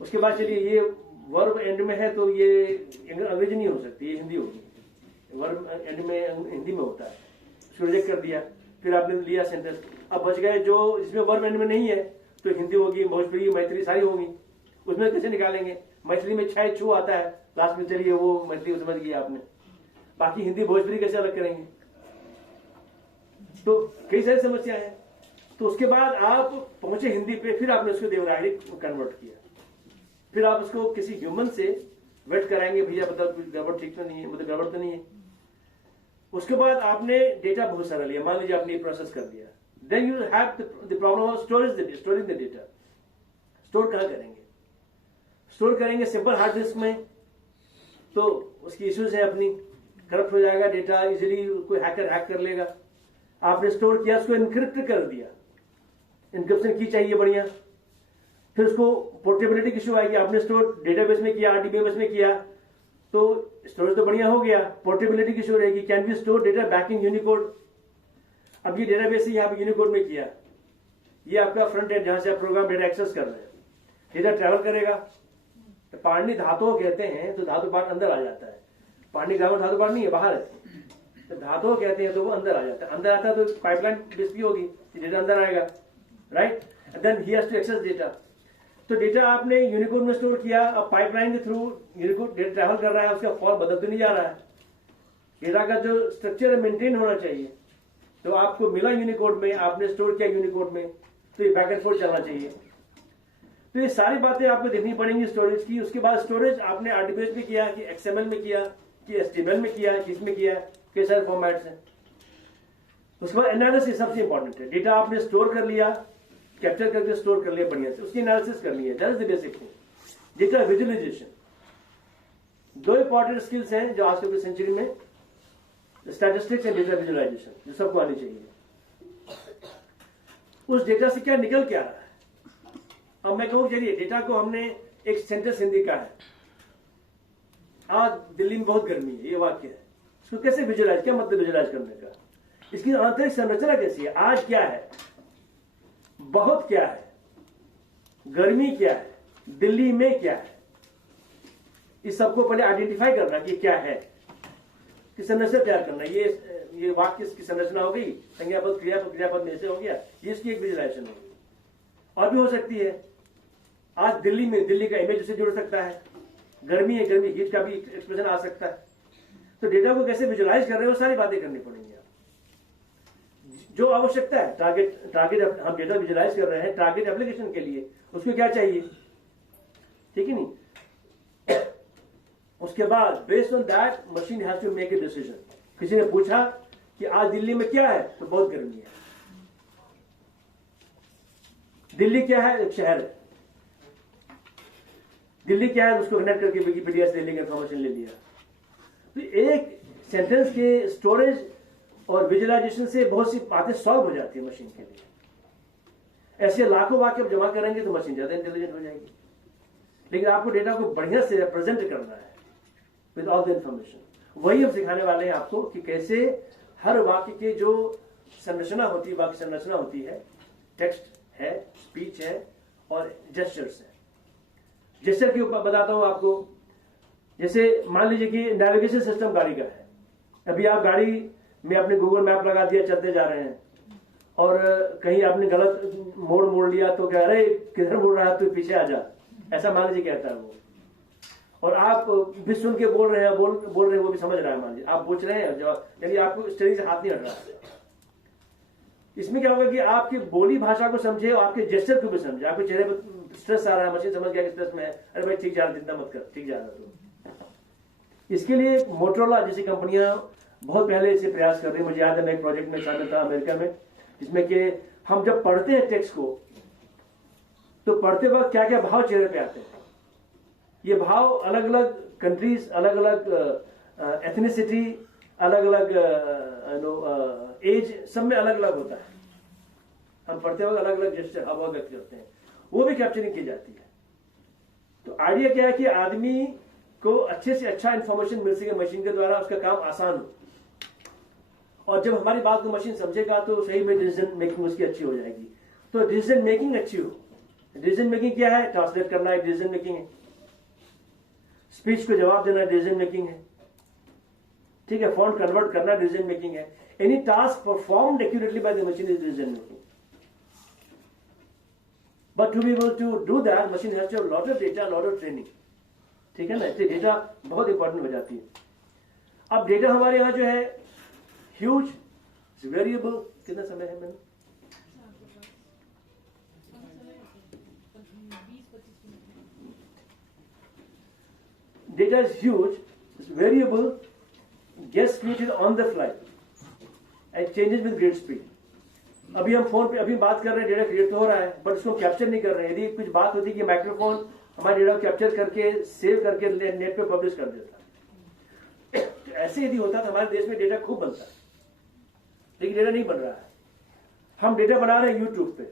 उसके बाद चलिए ये वर्ब एंड में है, तो ये अंग्रेजी नहीं हो सकती, ये हिंदी होगी। वर्ब एंड में हिंदी में होता है, उसको रिजेक्ट कर दिया। फिर आपने लिया सेंटेंस, अब बच गए जो जिसमें वर्ब एंड में नहीं है, तो हिंदी होगी, भोजपुरी, मैथिली सारी होंगी। उसमें कैसे निकालेंगे? मैथिली में छह छू आता है लास्ट में, चलिए वो मैथिली समझ गई आपने, बाकी हिंदी भोजपुरी कैसे अलग करेंगे? तो कई सारी समस्याएं हैं। तो उसके बाद आप पहुंचे हिंदी पे, फिर आपने उसको देवनागरी कन्वर्ट किया, फिर आप उसको किसी ह्यूमन से वेट कराएंगे, भैया बताओ कुछ गड़बड़ ठीक तो नहीं है, मतलब गड़बड़ तो नहीं है। उसके बाद आपने डेटा बहुत सारा लिया, मान लीजिए आपने ये प्रोसेस कर दिया, then you have the problem of storage the data. Store कहां करेंगे? स्टोर करेंगे सिंपल हार्ड डिस्क में, तो उसकी इश्यूज है अपनी, करप्ट हो जाएगा डेटा, इजीली कोई हैकर हैक कर लेगा। आपने स्टोर किया, उसको इनक्रिप्ट कर दिया, इनक्रिप्शन की चाहिए बढ़िया, फिर उसको पोर्टेबिलिटी की इशू आएगी। आपने स्टोर डेटाबेस में किया, RDBMS में किया, तो स्टोरेज तो बढ़िया हो गया, पोर्टेबिलिटी की इशू रहेगी, can be store data back in Unicode. अब ये डेटाबेस ही यहाँ पे यूनिकोड में किया, ये आपका फ्रंट एंड जहां से आप प्रोग्राम डेटा एक्सेस कर रहे हैं, डेटा ट्रैवल करेगा। तो पानी धातु कहते हैं, तो धातु पार्ट अंदर आ जाता है, पानी ग्रामर धातु पार्ट नहीं है, बाहर है, तो धातु कहते हैं, तो वो अंदर आ जाता है। अंदर आता है तो पाइपलाइन बेस भी होगी, डेटा अंदर आएगा, right? Then he has to access data. तो डेटा आपने यूनिकोड में स्टोर किया, अब पाइपलाइन के थ्रू यूनिकोड डेटा ट्रैवल कर रहा है, उसका फॉर्म बदल तो नहीं जा रहा है, डेटा का जो स्ट्रक्चर है मेंटेन होना चाहिए। तो आपको मिला यूनिकोड में, आपने स्टोर किया यूनिकोड में, तो ये बैक एंड फोर्थ चलना चाहिए। तो ये सारी बातें आपको देखनी पड़ेंगी स्टोरेज की। उसके बाद स्टोरेज आपने RDBMS में किया कि XML में किया कि HTML में किया, किसमें किया, कई सारे फॉर्मेट्स हैं। उसके बाद एनालिसिस सबसे इंपॉर्टेंट है। डेटा आपने स्टोर कर लिया, कैप्चर करके स्टोर कर लिया बढ़िया से, उसकी एनालिसिस करनी है, that is the basic thing. Data visualisation, दो इंपॉर्टेंट स्किल्स हैं जो आज की सेंचुरी में, स्टैटिस्टिक्स एंड डेटा विजुअलाइजेशन, जो सबको आनी चाहिए। उस डेटा से क्या निकल के आ रहा है? अब मैं कहूं चलिए डेटा को हमने एक सेंटेंस हिंदी का है, आज दिल्ली में बहुत गर्मी है, ये वाक्य है, इसको कैसे विजुअलाइज, क्या मतलब विजुअलाइज करने का? इसकी आंतरिक संरचना कैसी है? आज क्या है, बहुत क्या है, गर्मी क्या है, दिल्ली में क्या है, इस सबको पहले आइडेंटिफाई करना कि क्या है, कि संरचना तैयार करना। ये वाक्य की संरचना हो गई, संज्ञापद क्रियापद में से हो गया, ये इसकी एक विजुअलाइजेशन होगी। और भी हो सकती है, आज दिल्ली में, दिल्ली का इमेज उससे जुड़ सकता है, गर्मी है, गर्मी हीट का भी एक्सप्रेशन आ सकता है। तो डेटा को कैसे विजुअलाइज कर रहे हो, सारी बातें करनी पड़ेंगी। जो आवश्यकता है, टारगेट हम डेटा विजुअलाइज कर रहे हैं टारगेट एप्लीकेशन के लिए, उसको क्या चाहिए, ठीक है नहीं? उसके बाद based on that machine has to make a decision. किसी ने पूछा कि आज दिल्ली में क्या है, तो बहुत गर्मी है। दिल्ली क्या है? एक शहर है। दिल्ली क्या है? उसको कनेक्ट करके विकिपीडिया से दिल्ली का इंफॉर्मेशन ले लिया। तो एक सेंटेंस के स्टोरेज और विजुअलाइजेशन से बहुत सी बातें सॉल्व हो जाती है मशीन के लिए। ऐसे लाखों वाक्य जमा करेंगे तो मशीन ज्यादा इंटेलिजेंट हो जाएगी। लेकिन आपको डेटा को बढ़िया से रिप्रेजेंट करना है विद ऑल द इंफॉर्मेशन। वही हम सिखाने वाले हैं आपको कि कैसे हर वाक्य के जो संरचना होती है, वाक्य संरचना होती है, टेक्स्ट है, स्पीच है और जेस्चर्स है। जेस्चर के ऊपर बताता हूं आपको। जैसे मान लीजिए कि नेविगेशन सिस्टम गाड़ी का है। अभी आप गाड़ी में अपने गूगल मैप लगा दिया, चलते जा रहे हैं, और कहीं आपने गलत मोड़ लिया तो कह रहे किधर मुड़ रहा है, तो पीछे आ जा, ऐसा मान लीजिए कहता है वो। और आप भी सुन के बोल रहे हैं, बोल रहे हैं, वो भी समझ रहा है, मान लीजिए आप पूछ रहे हैं जवाब, यानी आपको स्टीयरिंग से हाथ नहीं हट रहा है। इसमें क्या होगा कि आपकी बोली भाषा को समझे और आपके जेस्चर को भी समझे। आपके चेहरे पर स्ट्रेस आ रहा है, मशीन समझ गया कि स्ट्रेस में है, अरे भाई ठीक जा रहा, चिंता मत कर, ठीक जा रहा तो। इसके लिए मोटरोला जैसी कंपनियां बहुत पहले इसे प्रयास कर रही है। मुझे याद है मैं एक प्रोजेक्ट में शामिल था अमेरिका में, जिसमें कि हम जब पढ़ते हैं टेक्स्ट को तो पढ़ते वक्त क्या क्या भाव चेहरे पे आते हैं। ये भाव अलग अलग कंट्रीज, अलग अलग एथनिसिटी, अलग अलग एज, सब में अलग अलग होता है। हम पढ़ते वक्त अलग अलग जेस्चर हाव व्यक्त करते हैं, वो भी कैप्चरिंग की जाती है। तो आइडिया क्या है कि आदमी को अच्छे से अच्छा इंफॉर्मेशन मिल सके मशीन के द्वारा, उसका काम आसान हो। और जब हमारी बात को मशीन समझेगा तो सही में डिसीजन मेकिंग उसकी अच्छी हो जाएगी। तो डिसीजन मेकिंग अच्छी हो। डिसीजन मेकिंग क्या है? ट्रांसलेट करना एक डिसीजन मेकिंग है, स्पीच को जवाब देना डिसीजन मेकिंग है, ठीक है, फॉन्ट कन्वर्ट करना डिसीजन मेकिंग है। Any task performed accurately by the machine is decision making. But to be able to do that machine has to have lot of data, lot of training, ठीक है ना। इसलिए data बहुत important हो जाती है। अब डेटा हमारे यहां जो है ह्यूज, वेरिएबल, कितना समय है मैंने? Data is huge, it's variable, gets created on the fly and changes with great speed. अभी हम फोन पे अभी बात कर रहे हैं, डेटा क्रिएट तो हो रहा है बट उसको कैप्चर नहीं कर रहे हैं। यदि कुछ बात होती है कि माइक्रोफोन हमारे डेटा को कैप्चर करके सेव करके नेट पे पब्लिश कर देता है। ऐसे यदि होता तो हमारे देश में डेटा खूब बनता है, लेकिन डेटा नहीं बन रहा है। हम डेटा बना रहे हैं यूट्यूब पे।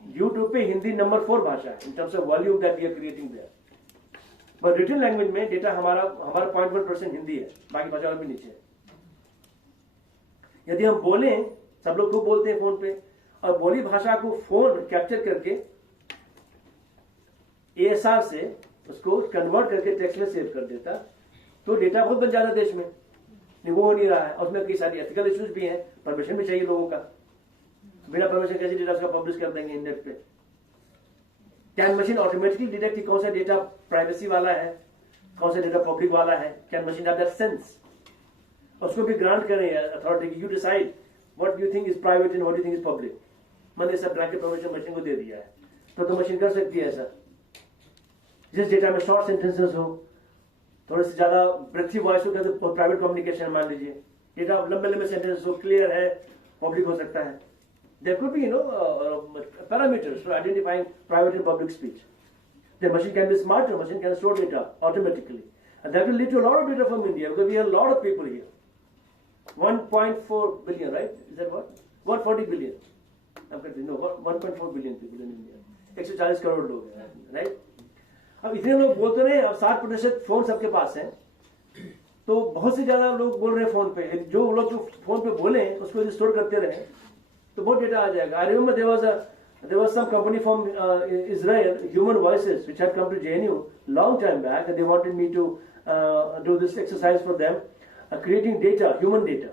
यूट्यूब पे हिंदी नंबर 4 भाषा है in terms of volume that we are creating there. But written language में डेटा हमारा 0.1% हिंदी है, बाकी भाषा और भी नीचे है। यदि हम बोलें, सब लोग खूब बोलते हैं फोन पे, और बोली भाषा को फोन कैप्चर करके ASR से उसको कन्वर्ट करके टेक्स्ट में सेव कर देता तो डेटा बहुत बन जाता देश में। नहीं, वो हो नहीं रहा है। और उसमें कई सारी एथिकल इश्यूज भी हैं, परमिशन भी चाहिए लोगों का। बिना परमिशन कैसे डेटा उसका पब्लिश कर देंगे इंटरनेट पे? कैन मशीन ऑटोमेटिकली डिटेक्ट कि कौन सा डेटा प्राइवेसी वाला है, कौन सा डेटा पब्लिक वाला है? Can machine have that sense? उसको भी ग्रांट करें authority, you decide what you think is private and what you think is public. मैंने सब ब्लैंकेट परमिशन मशीन को दे दिया है, तो मशीन कर सकती है ऐसा। जिस डेटा में शॉर्ट सेंटेंसेस हो, थोड़े से ज्यादा ब्रेथी वॉइस हो, तो प्राइवेट कम्युनिकेशन मान लीजिए, डेटा लंबे लंबे सेंटेंसेस हो, क्लियर है, पब्लिक हो सकता है। There could be, parameters for identifying private and public speech. The machine can be smarter, machine can store data automatically. And that will lead to a lot of data from India, because we have a lot of people here. 1.4 billion, right? Is that what? 140 billion. I'm confused. No, 1.4 billion people in India. 140 crore लोग हैं, right? अब इतने लोग बोलते रहे, अब 60% phone सबके पास है, तो बहुत से ज्यादा लोग बोल रहे हैं फोन पे। जो लोग जो फोन पे बोले उसको यदि स्टोर करते रहे तो बहुत डेटा आ जाएगा। I remember there was some company from Israel, Human Voices, which had come to JNU long time back, and they wanted me to do this exercise for them, creating data, human data.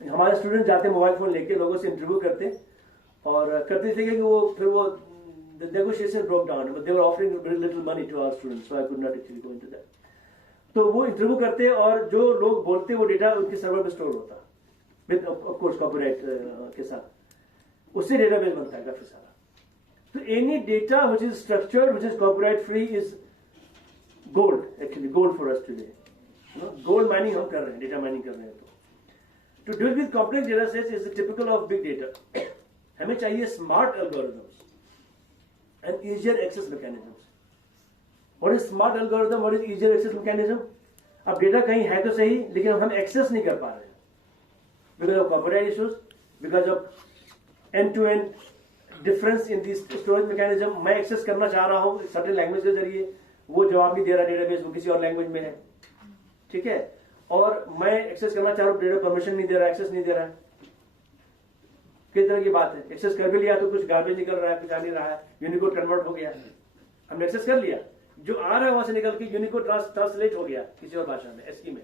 हमारे student जाते mobile phone लेके लोगों से interview करते और करते थे कि वो फिर वो the negotiation broke down, but they were offering very little money to our students, so I could not actually go into that. तो वो इंटरव्यू करते और जो लोग बोलते वो डेटा उनके सर्वर पे स्टोर होता विद ऑफ कोर्स कॉपीराइट के साथ, उससे डेटाबेस बनता है काफी सारा। तो any data which is structured, which is copyright free is gold, actually gold for us today. Gold mining हम कर रहे हैं, डेटा माइनिंग कर रहे हैं। तो deal with complex data sets is typical of big data. हमें चाहिए smart algorithms and easier access mechanisms. What is smart algorithm, what is easier access mechanism? अब डेटा कहीं है तो सही, लेकिन हम एक्सेस नहीं कर पा रहे हैं because of copyright issues, because of end-to-end difference in the storage mechanism। मैं एक्सेस करना चाह रहा हूं certain लैंग्वेज के जरिए, वो जवाब नहीं दे रहा डेटाबेस, वो किसी और लैंग्वेज में है, ठीक है। और मैं एक्सेस करना चाह रहा हूं, डेटा परमिशन नहीं दे रहा, एक्सेस नहीं दे रहा है। किस तरह की बात है? एक्सेस कर भी लिया तो कुछ गार्बेज निकल रहा है, कुछ आ नहीं रहा है, यूनिकोड कन्वर्ट हो गया, हमने एक्सेस कर लिया, जो आ रहा है वहां से निकल के यूनिकोड ट्रांसलेट हो गया किसी और भाषा में, एस्की में।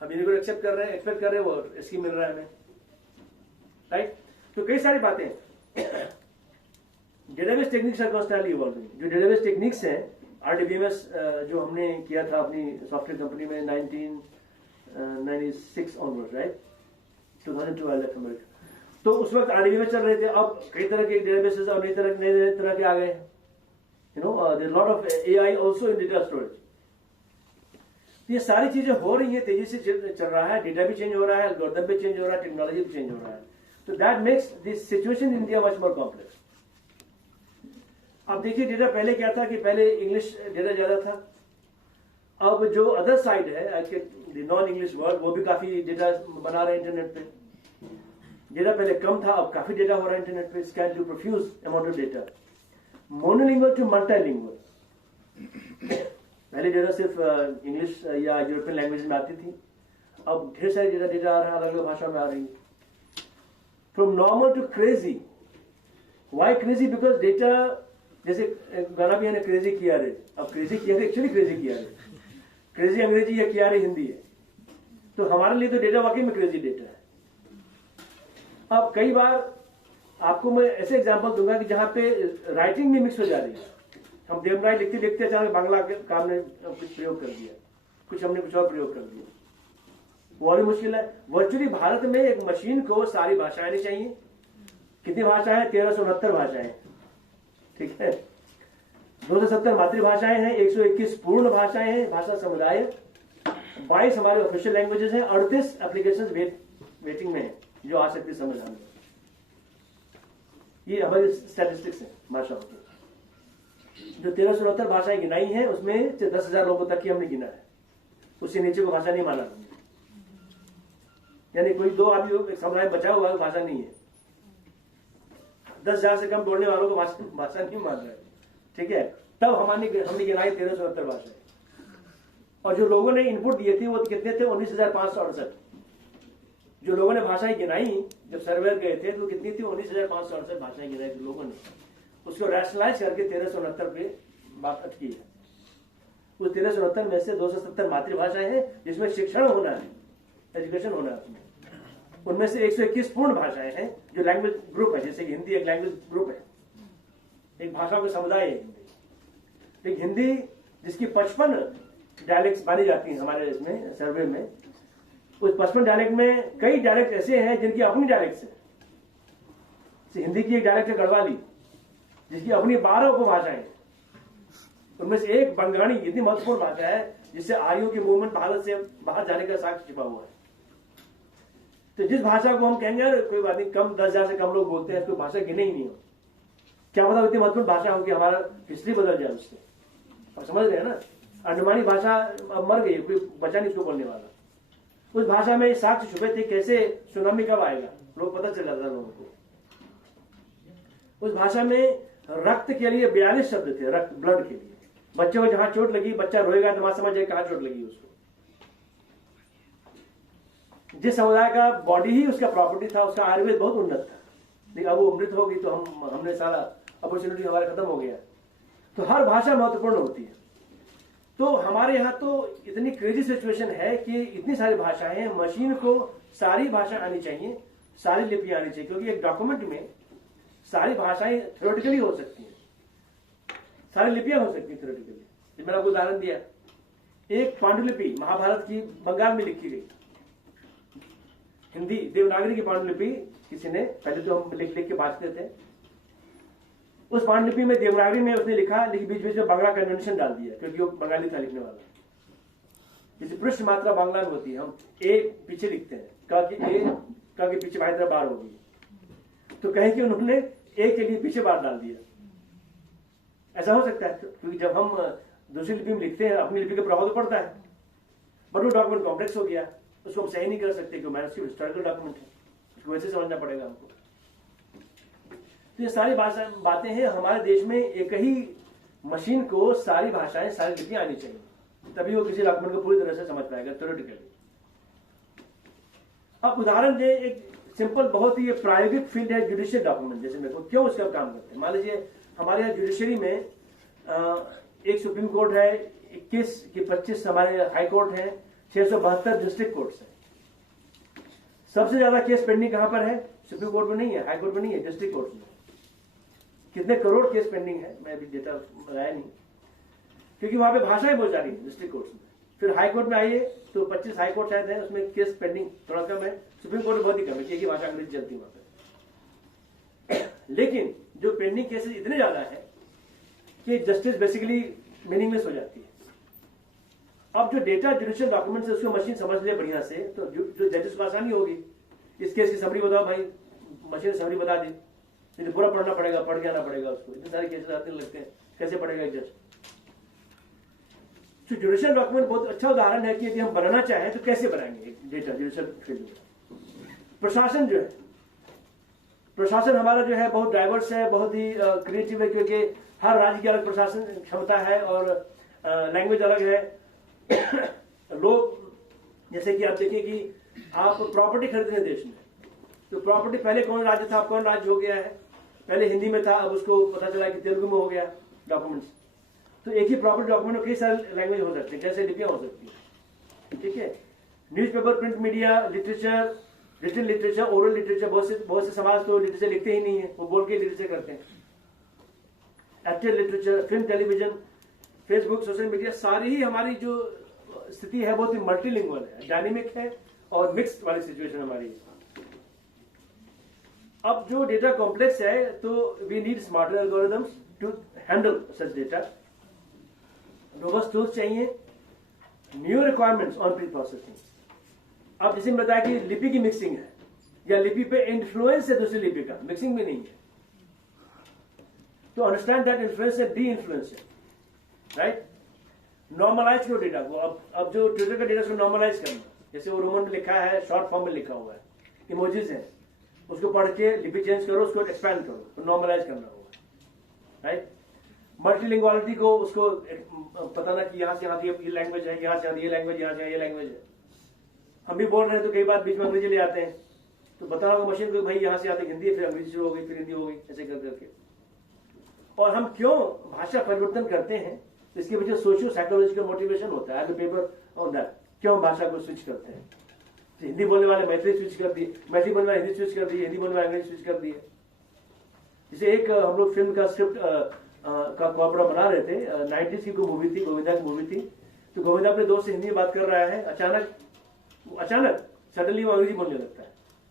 हम यूनिकोड एक्सेप्ट कर रहे हैं, एक्सपेक्ट कर रहे हैं, वो एस्की मिल रहा है हमें, राइट। तो कई सारी बातें database techniques are constantly evolving. जो डेटाबेस टेक्निक्स हैं, RDBMS जो हमने किया था अपनी सॉफ्टवेयर कंपनी में 1996 ऑनवर्ड, राइट, 2012 अमेरिका। तो उस वक्त आरडीबी में चल रहे थे, अब कई तरह के डेटाबेसेस और नए तरह के आ गए हैं। There lot of AI also in data storage. ये सारी चीजें हो रही है, तेजी से चल रहा है, डेटा भी चेंज हो रहा है, एल्गोरिथम भी चेंज हो रहा है, टेक्नोलॉजी भी चेंज हो रहा है। तो that makes this situation in India much more complex. अब देखिए डेटा पहले क्या था कि पहले इंग्लिश डेटा ज्यादा था, अब जो अदर साइड है नॉन इंग्लिश वर्ल्ड वो भी काफी डेटा बना रहे हैं इंटरनेट पे। डेटा पहले कम था, अब काफी डेटा हो रहा है इंटरनेट पे, can do profuse amount of data, monolingual to multilingual. पहले डेटा सिर्फ इंग्लिश या यूरोपियन लैंग्वेज में आती थी, अब ढेर सारी डेटा आ रहा है, अलग अलग भाषा में आ रही है। From normal to crazy. Why crazy? Because data, जैसे गाना भी है ना, क्रेजी किया रे। अब क्रेजी किया रे एक्चुअली क्रेजी किया रे, क्रेजी अंग्रेजी या किया रे हिंदी है, तो हमारे लिए तो डेटा वाकई में क्रेजी डेटा है। अब कई बार आपको मैं ऐसे एग्जांपल दूंगा कि जहां पे राइटिंग में मिक्स हो जा रही है। हम देवनागरी लिखते लिखते अचानक बांग्ला के काम ने कुछ प्रयोग कर दिया, कुछ हमने कुछ और प्रयोग कर दिया, वो भी मुश्किल है। वर्चुअली भारत में एक मशीन को सारी भाषाएं नहीं चाहिए। कितनी भाषाएं? 1369 भाषाएं, ठीक है। 270 मातृभाषाएं हैं, 121 पूर्ण भाषाएं हैं, भाषा समुदाय, 22 हमारे ऑफिशियल लैंग्वेजेस हैं, 38 एप्लीकेशंस वेटिंग में है जो आ सकती है संविधान में। ये हमारी स्टैटिस्टिक्स है भाषाओं की। जो 1369 भाषाएं गिनाई हैं उसमें 10,000 लोगों तक की हमने गिना है, उससे नीचे को भाषा नहीं माना। यानी कोई 2 आदमी समुदाय बचा हुआ भाषा नहीं है। 10,000 से कम बोलने वालों को भाषा नहीं मान रहे, ठीक है। तब हमने गिनाई 1369 भाषाएं, और जो लोगों ने इनपुट दिए थे वो कितने थे? 19,568। जो लोगों ने भाषाएं गिनाई, जब सर्वे गए थे तो कितनी थी? 19,568 भाषाएं गिनाई थी लोगों ने। उसको रैशनलाइज करके 1369 पे बात अटकी है। उस 1369 में से 270 मातृभाषाएं हैं जिसमें शिक्षण होना है, एजुकेशन होना है। उनमें से 121 पूर्ण भाषाएं हैं जो लैंग्वेज ग्रुप है, जैसे हिंदी एक लैंग्वेज ग्रुप है, एक भाषा का समुदाय है हिंदी। एक हिंदी जिसकी 55 डायलेक्ट्स मानी जाती हैं हमारे इसमें सर्वे में। उस 55 डायलेक्ट में कई डायलेक्ट ऐसे हैं जिनकी अपनी डायलेक्ट्स है। हिंदी की एक डायलेक्ट है गढ़वाली, जिसकी अपनी 12 उपभाषाएं हैं। उनमें से एक बंगाली इतनी महत्वपूर्ण भाषा है जिससे आर्यों की मूवमेंट भारत से बाहर जाने का साक्ष्य छिपा हुआ है। तो जिस भाषा को हम कहेंगे यार कोई बात नहीं, कम 10,000 से कम लोग बोलते हैं, कोई भाषा गिने ही नहीं हो, क्या पता इतनी महत्वपूर्ण भाषा होगी हमारा हिस्ट्री बदल जाए उससे। आप समझ रहे हैं ना, अंडमानी भाषा अब मर गई, कोई बचा नहीं उसको बोलने वाला। उस भाषा में साक्ष्य छुपे थे, कैसे सुनामी कब आएगा लोग पता चल जाता लोगों को। उस भाषा में रक्त के लिए 42 शब्द थे, रक्त ब्लड के लिए। बच्चे को जहां चोट लगी, बच्चा रोएगा तो मां समझ जाए कहां चोट लगी उसको। जिस समुदाय का बॉडी ही उसका प्रॉपर्टी था, उसका आयुर्वेद बहुत उन्नत था, लेकिन अब वो अमृत होगी तो हमने सारा अपॉर्चुनिटी हमारा खत्म हो गया। तो हर भाषा महत्वपूर्ण होती है। तो हमारे यहाँ तो इतनी क्रेजी सिचुएशन है कि इतनी सारी भाषाएं हैं, मशीन को सारी भाषा आनी चाहिए, सारी लिपियां आनी चाहिए, क्योंकि एक डॉक्यूमेंट में सारी भाषाएं थ्योरेटिकली हो सकती हैं, सारी लिपियां हो सकती हैं थ्योरेटिकली। मैंने आपको उदाहरण दिया, एक पांडुलिपि महाभारत की बंगाल में लिखी गई, हिंदी देवनागरी की पांडुलिपि किसी ने, पहले तो हम लिख के बांटते थे, उस पांडुलिपि में देवनागरी में उसने लिखा, लेकिन बीच बीच में बांग्ला कन्वेंशन डाल दिया क्योंकि वो बंगाली था लिखने वाला। जैसे पृष्ठ मात्रा बांग्ला में होती है, हम ए पीछे लिखते हैं, का के पीछे बार होगी, तो कहें कि उन्होंने ए के लिए पीछे बार डाल दिया। ऐसा हो सकता है क्योंकि जब हम दूसरी लिपि में लिखते हैं अपनी लिपि का प्रभाव तो पड़ता है, बट वो डॉक्यूमेंट कॉम्प्लेक्स हो गया, उसको हम सही नहीं कर सकते क्योंकि मैंने हिस्टोरिकल डॉक्यूमेंट है, उसको वैसे समझना पड़ेगा हमको। तो ये सारी बातें हैं। हमारे देश में एक ही मशीन को सारी भाषाएं, सारी लिपियां आनी चाहिए, तभी वो किसी डॉक्यूमेंट को पूरी तरह से समझ पाएगा थ्योरेटिकली। अब उदाहरण दे, एक सिंपल बहुत ही प्रायोगिक फील्ड है जुडिशियल डॉक्यूमेंट। जैसे मेरे को क्यों उसका काम करते हैं, मान लीजिए हमारे यहाँ जुडिशरी में एक सुप्रीम कोर्ट है, 21 की 25 हमारे हाई कोर्ट है, 672 डिस्ट्रिक्ट कोर्ट्स है। सबसे ज्यादा केस पेंडिंग कहां पर है? सुप्रीम कोर्ट में नहीं है, हाई कोर्ट में नहीं है, डिस्ट्रिक्ट कोर्ट में। कितने करोड़ केस पेंडिंग है मैं अभी डेटा लगाया नहीं, क्योंकि वहां पे भाषाएं बहुत जा रही है डिस्ट्रिक्ट कोर्ट में। फिर हाई कोर्ट में आइए तो 25 हाई कोर्ट शायद है, उसमें केस पेंडिंग थोड़ा कम है। सुप्रीम कोर्ट में बहुत ही कम है, एक ही भाषा अंग्रेजी चलती है वहां पे। लेकिन जो पेंडिंग केसेस इतने ज्यादा है कि जस्टिस बेसिकली मीनिंगलेस हो जाती है। अब जो डेटा जुडिशियल डॉक्यूमेंट है उसको मशीन समझ ले बढ़िया से, तो जो जजेस को आसानी होगी। इस केस की समरी बताओ भाई, मशीन समरी बता दी, तो पूरा पढ़ना पड़ेगा, पढ़ के आना पड़ेगा उसको। इतने सारे केसेस आते लगते हैं, कैसे पढ़ेगा एक जज? तो जुडिशियल डॉक्यूमेंट बहुत अच्छा उदाहरण है कि यदि हम बनाना चाहें तो कैसे बनाएंगे डेटा जुडिशियल फील्ड में। प्रशासन जो है, प्रशासन हमारा जो है बहुत डाइवर्स है, बहुत ही क्रिएटिव है, क्योंकि हर राज्य की अलग प्रशासन क्षमता है और लैंग्वेज अलग है। लोग जैसे कि आप देखिए कि आप प्रॉपर्टी खरीदते हैं देश में, तो प्रॉपर्टी पहले कौन राज्य था, अब कौन राज्य हो गया है? पहले हिंदी में था, अब उसको पता चला कि तेलुगु में हो गया डॉक्यूमेंट्स। तो एक ही प्रॉपर्टी डॉक्यूमेंट में कई सारे लैंग्वेज हो सकते हैं, कैसे लिपियां हो सकती है, ठीक है। Newspaper, print media, literature, written literature, oral literature, बहुत से समाज तो लिटरेचर लिखते ही नहीं है, वो बोल के लिटरेचर करते हैं। Acted literature, film, television, Facebook, social media, सारी ही हमारी जो स्थिति है बहुत ही मल्टीलिंगुअल है, डायनेमिक है और मिक्स्ड वाली सिचुएशन हमारी है। अब जो डेटा कॉम्प्लेक्स है तो we need smarter algorithms to handle such data. Robust tools चाहिए, new requirements on pre processing. अब जैसे मैं बताया कि लिपि की मिक्सिंग है या लिपि पे इन्फ्लुएंस है दूसरी लिपि का, मिक्सिंग भी नहीं है। तो अंडरस्टैंड दैट इन्फ्लुएंस है, डी इन्फ्लुएंस है, राइट। नॉर्मलाइज करो डेटा को। अब जो ट्विटर का डेटा उसको नॉर्मलाइज करना, जैसे वो रोमन में लिखा है, शॉर्ट फॉर्म में लिखा हुआ है, इमोजीज है, उसको पढ़ के लिपि चेंज करो, उसको एक्सपैंड करो, तो नॉर्मलाइज करना होगा, राइट। मल्टीलिंगुअलिटी को उसको पता ना कि यहाँ से यहाँ ये लैंग्वेज है, यहाँ से ये लैंग्वेज, यहाँ से ये लैंग्वेज है। हम भी बोल रहे हैं तो कई बार बीच में अंग्रेजी ले आते हैं, तो बताना होगा मशीन को भाई यहाँ से आते हिंदी, फिर अंग्रेजी शुरू हो गई, फिर हिंदी हो गई, ऐसे कर करके। और हम क्यों भाषा परिवर्तन करते हैं, इसके पीछे सोशियो साइकोलॉजिकल मोटिवेशन होता है। पेपर ऑन दैट, क्यों भाषा को स्विच करते हैं। तो हिंदी बोलने वाले मैथिली स्विच कर दिए, मैथिली बोलने वाले हिंदी स्विच कर दिए, हिंदी बोलने वाले अंग्रेजी स्विच कर दिए। जैसे एक हम लोग फिल्म का स्क्रिप्ट का कॉपड़ा बना रहे थे, 90s की कोई मूवी थी, गोविंदा की मूवी थी। तो गोविंदा अपने दोस्त से हिंदी में बात कर रहा है, अचानक सडनली वो अंग्रेजी बोलने लगता है।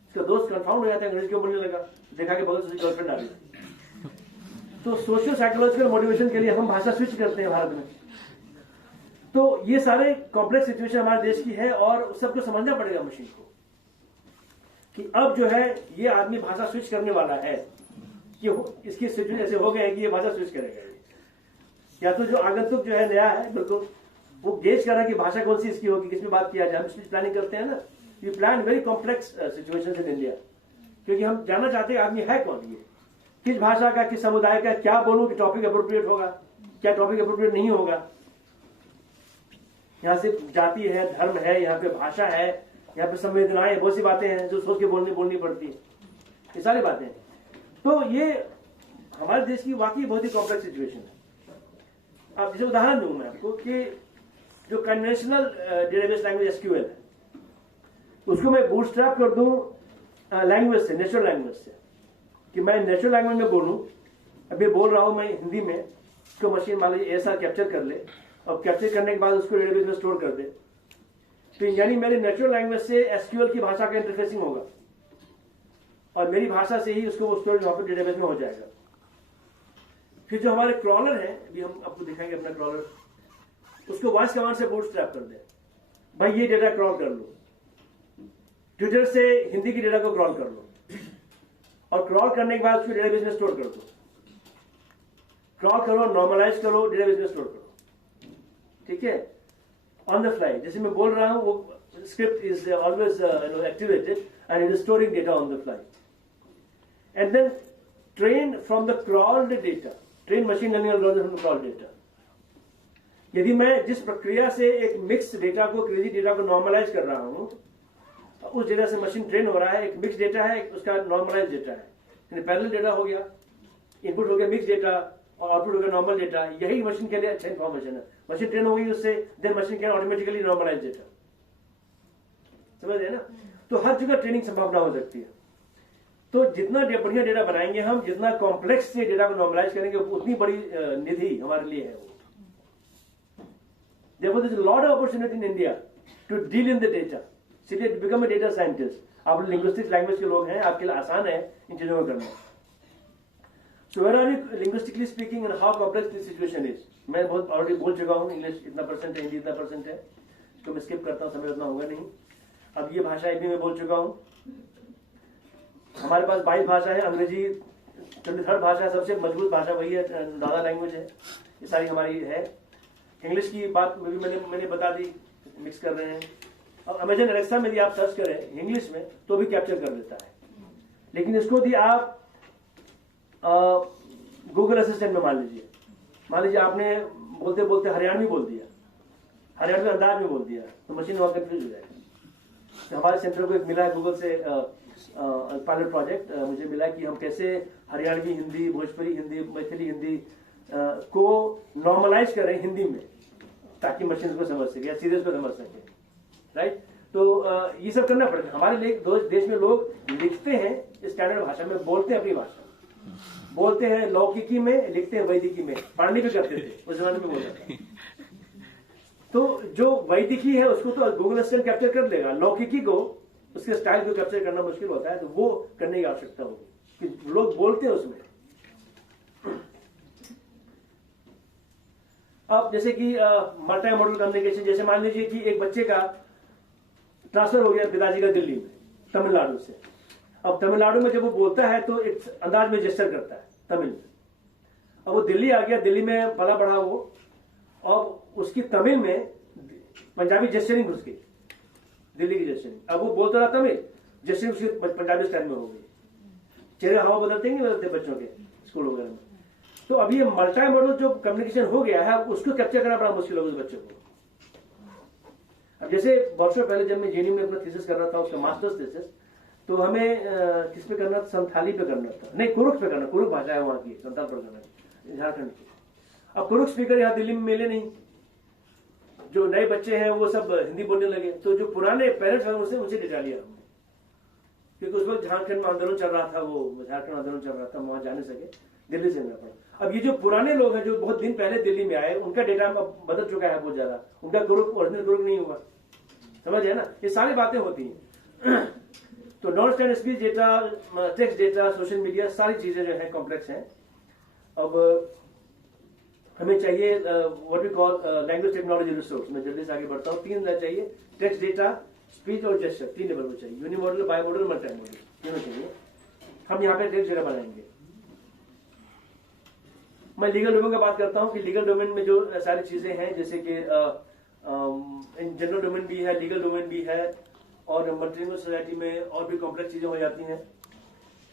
उसका दोस्त कंफाउंड हो जाता है, अंग्रेजी क्यों बोलने लगा, देखा कि बहुत उसकी गर्लफ्रेंड आ रही थी। तो सोशियो साइकोलॉजिकल मोटिवेशन के लिए हम भाषा स्विच करते हैं भारत में। तो ये सारे कॉम्प्लेक्स सिचुएशन हमारे देश की है और सबको समझना पड़ेगा मशीन को कि अब जो है ये आदमी भाषा स्विच करने वाला है, कि इसकी सिचुएशन ऐसे हो गए कि ये भाषा स्विच करेगा। या तो जो आगंतुक जो है नया है, बिल्कुल वो गेज कर रहा है कि भाषा कौन सी इसकी होगी, किसमें बात किया जाए। हम स्विच प्लानिंग करते हैं ना, we plan very complex situations in India, क्योंकि हम जानना चाहते हैं आदमी है कौन, ये किस भाषा का, किस समुदाय का, क्या बोलूं कि टॉपिक अप्रोप्रिएट होगा, क्या टॉपिक अप्रोप्रिएट नहीं होगा। यहाँ से जाति है, धर्म है, यहाँ पे भाषा है, यहाँ पे संवेदनाएं, बहुत सी बातें हैं जो सोच के बोलनी पड़ती है, ये सारी बातें। तो ये हमारे देश की वाकई बहुत ही कॉम्प्लेक्स सिचुएशन है। अब जैसे उदाहरण दूं मैं आपको कि जो कन्वेंशनल डेटाबेस लैंग्वेज एसक्यूएल है, उसको मैं बूटस्ट्रैप कर दूं लैंग्वेज से, नेचुरल लैंग्वेज से, कि मैं नेचुरल लैंग्वेज में बोलूं। अभी बोल रहा हूं मैं हिंदी में, उसको मशीन मान लीजिए ऐसा कैप्चर कर ले और कैप्चर करने के बाद उसको डेटाबेस में स्टोर कर दे। तो यानी मेरे नेचुरल लैंग्वेज से एसक्यूएल की भाषा का इंटरफेसिंग होगा और मेरी भाषा से ही उसको वो स्टोरेज वहां पर डेटाबेस में हो जाएगा। फिर जो हमारे क्रॉलर है, अभी हम आपको दिखाएंगे अपना क्रॉलर, उसको वॉइस कमांड से बूटस्ट्रैप कर दे, भाई ये डेटा क्रॉल कर लो, ट्विटर से हिंदी की डेटा को क्रॉल कर लो और क्रॉल करने के बाद उसको डेटाबेस में स्टोर कर दो। क्रॉल करो, नॉर्मलाइज करो, डेटाबेस में स्टोर करो, ठीक है, ऑन द फ्लाई। जैसे मैं बोल रहा हूं वो script is always activated and it is storing data on the fly and then train from the crawled data, train machine learning algorithm from the crawled data. यदि मैं जिस प्रक्रिया से एक मिक्स डेटा को, क्रेजी डेटा को normalise कर रहा हूं, उस डेटा से मशीन ट्रेन हो रहा है, एक मिक्स डेटा है, उसका नॉर्मलाइज डेटा है, यानी पैरेलल डेटा हो गया, इनपुट हो गया मिक्स डेटा और आउटपुट हो गया नॉर्मल डेटा। यही मशीन के लिए अच्छा इन्फॉर्मेशन है। मशीन ट्रेन हो गई उससे, then machine can automatically normalise data. समझ रहे ना? तो हर जगह ट्रेनिंग संभावना हो सकती है। तो जितना बढ़िया डेटा बनाएंगे हम, जितना कॉम्प्लेक्स से डेटा को नॉर्मलाइज करेंगे, उतनी बड़ी निधि हमारे लिए है वो। Therefore, there is a lot of opportunity in India to deal in the data. Simply to become a data scientist. आप लिंग्विस्टिक्स लैंग्वेज के लोग हैं, आपके लिए आसान है इन चीजों को करना। So where are you linguistically speaking and how complex the situation is? मैं बहुत ऑलरेडी बोल चुका हूँ, इंग्लिश इतना परसेंट है, हिंदी इतना परसेंट है, तो मैं स्किप करता हूँ, समय उतना होगा नहीं। अब ये भाषाएं भी मैं बोल चुका हूँ। हमारे पास 22 भाषा है, अंग्रेजी 23rd भाषा, सबसे मजबूत भाषा वही है, दादा लैंग्वेज है, ये सारी हमारी है। इंग्लिश की बात भी मैंने बता दी, मिक्स कर रहे हैं। और अमेजन एलेक्सा में यदि आप सर्च करें इंग्लिश में तो भी कैप्चर कर लेता है, लेकिन इसको यदि आप गूगल असिस्टेंट में मान लीजिए आपने बोलते बोलते हरियाणवी बोल दिया, हरियाणवी अंदाज में बोल दिया, तो मशीन वहां कंफ्यूज हो जाएगी। तो हमारे सेंटर को एक मिला है गूगल से पायलट प्रोजेक्ट, मुझे मिला कि हम कैसे हरियाणवी हिंदी, भोजपुरी हिंदी, मैथिली हिंदी को नॉर्मलाइज करें हिंदी में, ताकि मशीन को समझ सके या सीधे को समझ सके, राइट। तो ये सब करना पड़ेगा। हमारे देश में लोग लिखते हैं स्टैंडर्ड भाषा में, बोलते हैं अपनी भाषा, बोलते हैं लौकिकी में, लिखते हैं वैदिकी में, पढ़ने भी करते थे उस जमाने में बोलते थे। तो जो वैदिकी है उसको तो गूगल असिस्टेंट कैप्चर कर लेगा, लौकिकी को, उसके स्टाइल को कैप्चर करना मुश्किल होता है, तो वो करने की आवश्यकता होगी कि लोग बोलते हैं उसमें। अब जैसे कि मल्टी मॉडल कम्युनिकेशन, जैसे मान लीजिए कि एक बच्चे का ट्रांसफर हो गया पिताजी का दिल्ली में तमिलनाडु से। अब तमिलनाडु में जब वो बोलता है तो एक अंदाज में जेस्चर करता है तमिल में। अब वो दिल्ली आ गया, दिल्ली में पला बढ़ा वो, और उसकी तमिल में पंजाबी जेस्चरिंग घुस गई, दिल्ली की जेस्चरिंग। अब वो बोलता रहा तमिल, जेस्चरिंग उसकी पंजाबी स्टाइल में हो गई। चेहरे हवा बदलते नहीं बदलते बच्चों के स्कूल वगैरह में। तो अब ये मल्टी मॉडल जो कम्युनिकेशन हो गया है, उसको कैप्चर करना बड़ा मुश्किल होगा उस बच्चे को। अब जैसे वर्षों पहले जब मैं जेएनयू में अपना थीसिस कर रहा था, उसका मास्टर्स थीसिस, तो हमें किस पे करना था, संथाली पे करना था, नहीं कुरुख पे करना, कुरुख भाषा है वहां की, संथाल पर करना, झारखंड की। अब कुरुख स्पीकर यहाँ दिल्ली में मिले नहीं, जो नए बच्चे हैं वो सब हिंदी बोलने लगे, तो जो पुराने पेरेंट्स हैं उनसे डिटा लिया हमने, क्योंकि उस वक्त झारखंड में आंदोलन चल रहा था, वो झारखंड आंदोलन चल रहा था, वहां जा नहीं सके, दिल्ली से मिलना पड़ा। अब ये जो पुराने लोग हैं जो बहुत दिन पहले दिल्ली में आए, उनका डेटा बदल चुका है बहुत ज्यादा, उनका ग्रुप ओरिजिनल ग्रुप नहीं हुआ, समझ है ना, ये सारी बातें होती हैं। तो non standard speech data, text data, social media, सारी चीजें जो है कॉम्प्लेक्स हैं। अब हमें चाहिए what we call language technology resource. मैं जल्दी से आगे बढ़ता हूँ। 3 चाहिए, टेक्स्ट डेटा, स्पीच और जेस्चर, 3 लेवल में चाहिए, यूनिमॉडल, बायमॉडल, मल्टी मॉडल, तीनों चाहिए। हम यहाँ पे टेक्स्ट डेटा बनाएंगे। मैं लीगल डोमेन का बात करता हूँ कि लीगल डोमेन में जो सारी चीजें हैं, जैसे कि जनरल डोमेन भी है, लीगल डोमेन भी है, और मल्टीलिंगुअल सोसाइटी में और भी कॉम्प्लेक्स चीजें हो जाती हैं।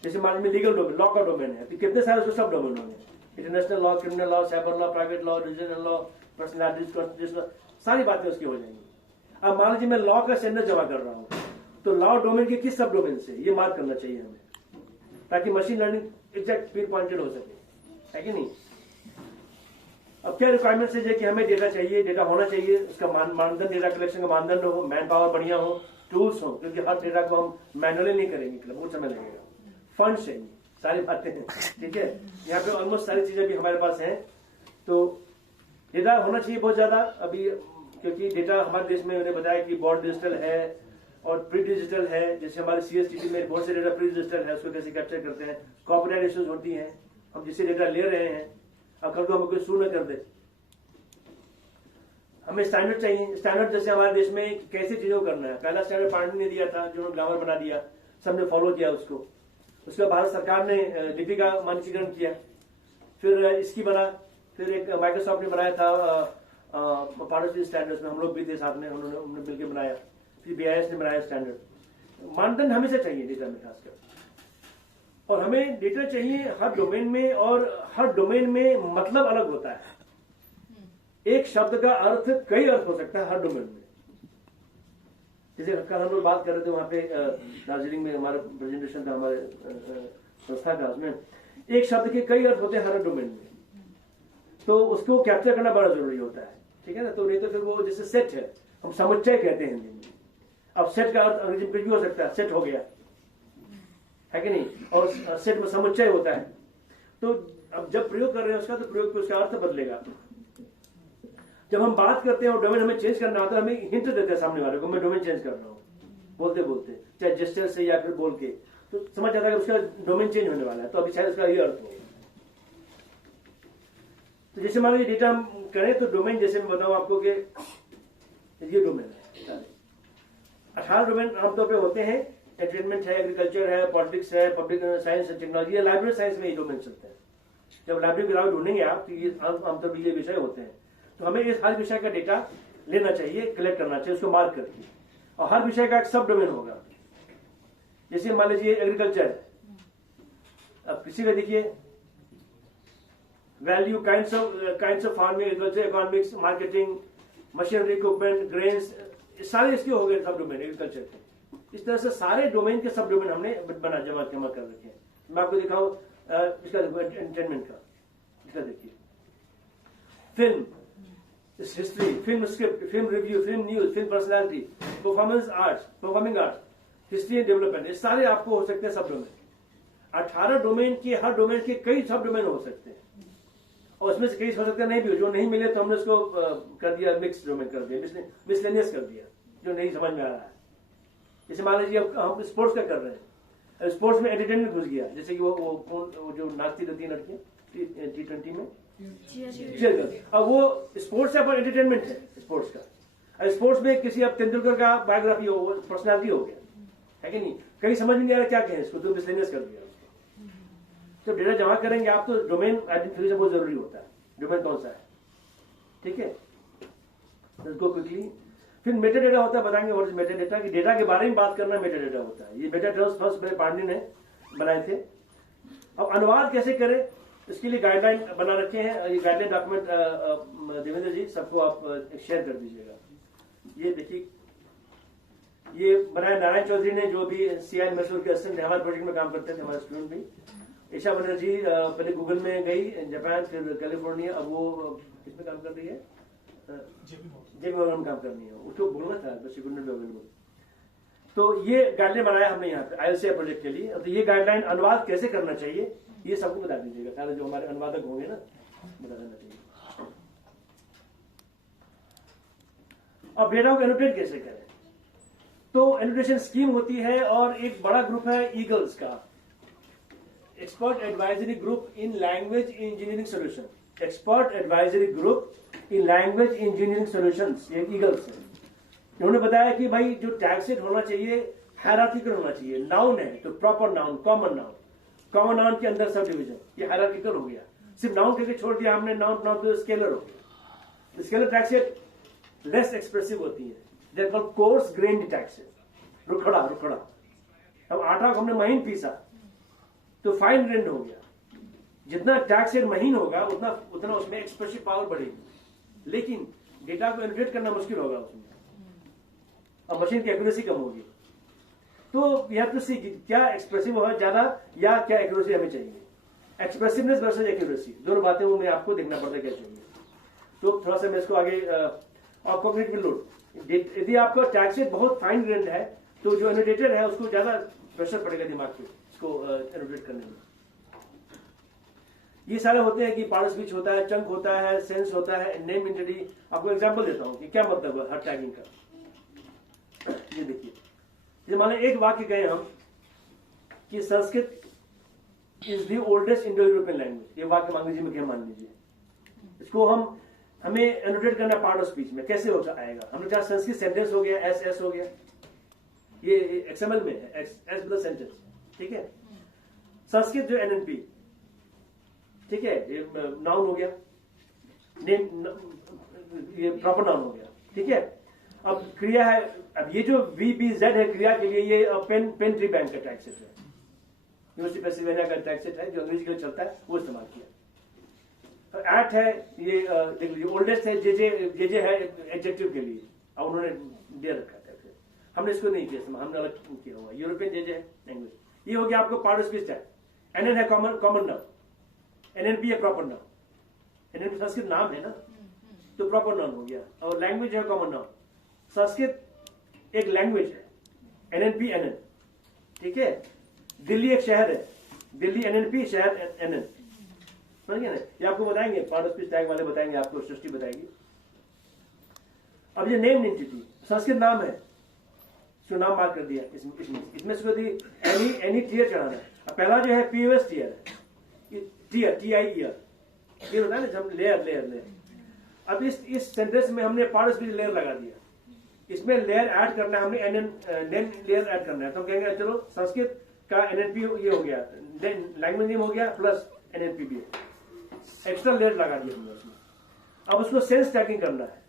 जैसे मान लीजिए लीगल डोमेन, लॉ का डोमेन है, तो कितने सारे उसके सब डोमेन होंगे, international law, criminal law, cyber law, private law, regional law, personalities, constitutional, सारी बातें उसकी हो जाएंगी। अब मान लीजिए मैं लॉ का स्टैंडर्ड जमा कर रहा हूँ, तो लॉ डोमेन के किस सब डोमेन से ये मार्क करना चाहिए हमें, ताकि machine learning exact pin pointed हो सके, है कि नहीं। अब क्या रिक्वायरमेंट्स है कि हमें डेटा चाहिए, डेटा होना चाहिए, उसका मानदंड, डेटा कलेक्शन का मानदंड हो, मैन पावर बढ़िया हो, टूल्स हो, क्योंकि हर डेटा को हम मैनुअली नहीं करेंगे, बहुत समय लगेगा, फंड चाहिए, सारी बातें हैं, ठीक है। यहाँ पे ऑलमोस्ट सारी चीजें भी हमारे पास हैं। तो डेटा होना चाहिए बहुत ज्यादा अभी, क्योंकि डेटा हमारे देश में, मैंने बताया कि बोर्ड डिजिटल है और प्री डिजिटल है। जैसे हमारे CSTT में बहुत से डेटा प्री डिजिटल है, उसको कैसे कैप्चर करते हैं, कॉपीराइट इश्यूज होती हैं, हम जिससे डेटा ले रहे हैं, अब कल को हमें कोई सू न कर दे। हमें स्टैंडर्ड चाहिए, स्टैंडर्ड जैसे हमारे देश में कैसे चीजों को करना है। पहला स्टैंडर्ड पार्टी ने दिया था, जो ग्रामर बना दिया, सबने फॉलो किया उसको। उसके बाद भारत सरकार ने लिपि का मानकीकरण किया, फिर इसकी बना, फिर एक माइक्रोसॉफ्ट ने बनाया था पॉलिसी स्टैंडर्ड्स में, हम लोग भी थे साथ में, हमने मिलकर बनाया, फिर BIS ने बनाया स्टैंडर्ड। मानदंड हमेशा चाहिए डेटा में खासकर, और हमें डेटा चाहिए हर डोमेन में, और हर डोमेन में मतलब अलग होता है। एक शब्द का अर्थ कई अर्थ हो सकता है हर डोमेन में। जैसे कल हम लोग बात कर रहे थे वहां पे दार्जिलिंग में, हमारा प्रेजेंटेशन था हमारे संस्था का, उसमें एक शब्द के कई अर्थ होते हैं हर डोमेन में, तो उसको कैप्चर करना बड़ा जरूरी होता है, ठीक है ना। तो नहीं तो फिर वो जैसे सेट है, हम समुच्चय कहते हैं हिंदी में। अब सेट का अर्थ अंग्रेजी में कुछ भी हो सकता है, सेट हो गया, है कि नहीं, और सेट में समुच्चय होता है। तो अब जब प्रयोग कर रहे हैं उसका, तो प्रयोग पे उसका अर्थ बदलेगा। जब हम बात करते हैं और डोमेन हमें चेंज करना होता है, हमें हिंट देते हैं सामने वाले को, मैं डोमेन चेंज कर रहा हूँ, बोलते बोलते, चाहे जेस्चर से या फिर बोल के, तो समझ जाता है कि उसका डोमेन चेंज होने वाला है, तो अभी शायद उसका ये अर्थ हो, तो जैसे मान लीजिए डेटा हम करें तो डोमेन, जैसे मैं बताऊं आपको कि ये डोमेन है, 18 डोमेन आमतौर पे होते हैं। एंटरटेनमेंट है, एग्रीकल्चर है, पॉलिटिक्स है, पब्लिक साइंस है, टेक्नोलॉजी है, लाइब्रेरी साइंस में ये डोमेन चलते हैं। जब लाइब्रेरी ग्राउंड ढूंढेंगे आप तो ये आमतौर पर ये विषय होते हैं। तो हमें इस हर विषय का डेटा लेना चाहिए, कलेक्ट करना चाहिए, उसको मार्क करके, और हर विषय का एक सब डोमेन होगा। जैसे मान लीजिए एग्रीकल्चर, अब किसी का देखिए value, kinds of farming, agriculture, economics, marketing, machinery, equipment, grains, सारे इसके हो गए सब डोमेन एग्रीकल्चर के। इस तरह से सारे डोमेन के सब डोमेन हमने जमा कर रखे हैं। मैं आपको दिखाऊं इसका, एंटरटेनमेंट का, इसका देखिए film, history, film script, film review, film news, film personality, performance arts, performing arts, history and development, ये सारे आपको हो सकते हैं सब डोमेन। 18 डोमेन के, हर डोमेन के कई सब डोमेन हो सकते हैं, और उसमें से कई हो सकते हैं नहीं भी, जो नहीं मिले तो हमने उसको कर दिया मिक्स डोमेन कर दिया, मिसलेनियस कर दिया, जो नहीं समझ में आ रहा है। जैसे मान लीजिए हम स्पोर्ट्स का कर रहे हैं, स्पोर्ट्स में एंटरटेनमेंट घुस गया, जैसे कि वो जो नाचती रहती है लड़कियां T20 में चेयर कर, अब वो स्पोर्ट्स है पर एंटरटेनमेंट है स्पोर्ट्स का। स्पोर्ट्स में किसी अब तेंदुलकर का बायोग्राफी हो, पर्सनालिटी हो गया, है कि नहीं, कहीं समझ में नहीं आ रहा क्या कहें इसको, तो मिसलेनियस कर दिया उसको। तो डेटा जमा करेंगे आप तो डोमेन आइडेंटिफिकेशन बहुत जरूरी होता है, डोमेन कौन सा है, ठीक है। इसको क्विकली फिर मेटा डेटा होता है, बताएंगे व्हाट इज मेटा डेटा, कि डेटा के बारे में बात करना मेटा डेटा होता है। ये मेटा टर्म्स फर्स्ट मेरे पांडे ने बनाए थे। अब अनुवाद कैसे करें, इसके लिए गाइडलाइन बना रखे हैं। ये गाइडलाइन डॉक्यूमेंट देवेंद्र जी सबको आप शेयर कर दीजिएगा। ये देखिए, ये बनाया नारायण चौधरी ने, जो भी CI मैसूर के असिस्टेंट हमारे प्रोजेक्ट में काम करते थे, हमारे स्टूडेंट भी। ईशा बनर्जी पहले गूगल में गई, जापान, फिर कैलिफोर्निया, अब वो किसमें काम कर रही है, जेपी मॉर्गन में काम करनी है, उसको बोलना था बस अवेलेबल। तो ये गाइडलाइन बनाया हमने यहाँ पे IELTS प्रोजेक्ट के लिए। तो ये गाइडलाइन अनुवाद कैसे करना चाहिए ये सबको बता दीजिएगा, सारे जो हमारे अनुवादक होंगे ना, बता देना चाहिए। अब डेटा को एनोटेट कैसे करें, तो एनोटेशन स्कीम होती है, और एक बड़ा ग्रुप है ईगल्स का, expert advisory group in language engineering solution, expert advisory group in language engineering solutions, ये ईगल्स है। उन्होंने बताया कि भाई जो टैक्सेट होना चाहिए हायरार्किकल होना चाहिए, नाउन है तो proper noun, common noun, common noun के अंदर सब डिवीजन, ये हायरार्किकल हो गया। सिर्फ नाउन करके छोड़ दिया हमने, नाउन नाउन तो स्केलर हो गया। स्केलर टैक्सेट लेस एक्सप्रेसिव होती है, they are called coarse grained texture, रुखड़ा रुखड़ा। अब आटा को हमने महीन पीसा तो फाइन ग्रेन्ड हो गया। जितना टैक्सेट महीन होगा उतना उसमें एक्सप्रेसिव पावर बढ़ेगी, लेकिन डेटा को एनोटेट करना मुश्किल होगा उसमें, और मशीन की एक्यूरेसी कम होगी। तो वी हैव टू सी क्या एक्सप्रेसिव होगा ज्यादा, या क्या एक्यूरेसी हमें चाहिए। एक्सप्रेसिवनेस वर्सेस एक्यूरेसी, दोनों बातें वो मैं आपको देखना पड़ता है क्या चाहिए। तो थोड़ा सा मैं इसको आगे, और कॉग्निटिव लोड, यदि आपका टैक्सेट बहुत फाइन ग्रेन्ड है तो जो एनोटेटर है उसको ज्यादा प्रेशर पड़ेगा दिमाग पे इसको एनोटेट करने में। ये सारे होते हैं कि पार्ट स्पीच होता है, चंक होता है, सेंस होता है, नेम एंटिटी। आपको एग्जांपल देता हूं कि क्या मतलब है हर टैगिंग का। ये देखिए, जैसे मान लो एक वाक्य कहें हम कि Sanskrit is the oldest Indo European language, ये वाक्य मान लीजिए, मैं क्या मान लीजिए, इसको हमें एनोटेट करना पार्ट ऑफ स्पीच में, कैसे होता आएगा। हमने कहा संस्कृत सेंटेंस हो गया, एस हो गया, ये XML में है, एस मतलब सेंटेंस, ठीक है। संस्कृत जो NNP, ठीक है, ये नाउन हो गया, नेम, ये प्रॉपर नाउन हो गया, ठीक है। अब क्रिया है, अब ये जो VBZ है क्रिया के लिए, ये पेन ट्री बैंक का टैक्सेट है, यूनिवर्सिटी पेंसिल्वेनिया का टैक्सेट है, जो अंग्रेजी के लिए चलता है, वो इस्तेमाल किया। एक्ट है, ये देख लीजिए, ओल्डेस्ट है, जे है एडजेक्टिव के लिए, अब उन्होंने दे रखा टैक्सेट, हमने इसको नहीं किया, हमने अलग किया हुआ। यूरोपियन जे है लैंग्वेज, ये हो गया आपको पार्ट ऑफ स्पीच है। NN है कॉमन नाउन, NNP है प्रॉपर नाउन, NNP संस्कृत नाम है ना, तो प्रॉपर नाउन हो गया। और लैंग्वेज है कॉमन नाउन, संस्कृत एक लैंग्वेज है, NNP NN, ठीक है। दिल्ली एक शहर है, दिल्ली NNP, शहर NN, समझिए ना। ये आपको बताएंगे, पार्ट ऑफ स्पीच टैग वाले बताएंगे आपको, सृष्टि बताएगी। अब ये नेम एंटिटी, संस्कृत नाम है, इसको नाम मार्क कर दिया, इसमें इसको एनी टीयर चढ़ाना है। अब पहला जो है POS टीयर है, टीयर TIER, ये होता है ना जब लेयर लेयर लेयर। अब इस सेंटेंस में हमने पार्ट स्पीच लेयर लगा दिया, इसमें लेयर ऐड करना है, हमने नेम लेयर ऐड करना है। तो हम कहेंगे चलो संस्कृत का एनएनपी ये हो गया, लैंग्वेज नेम हो गया प्लस एनएनपी भी एक्स्ट्रा लेयर लगा दिया हमने उसमें। अब उसको सेंस टैगिंग करना है,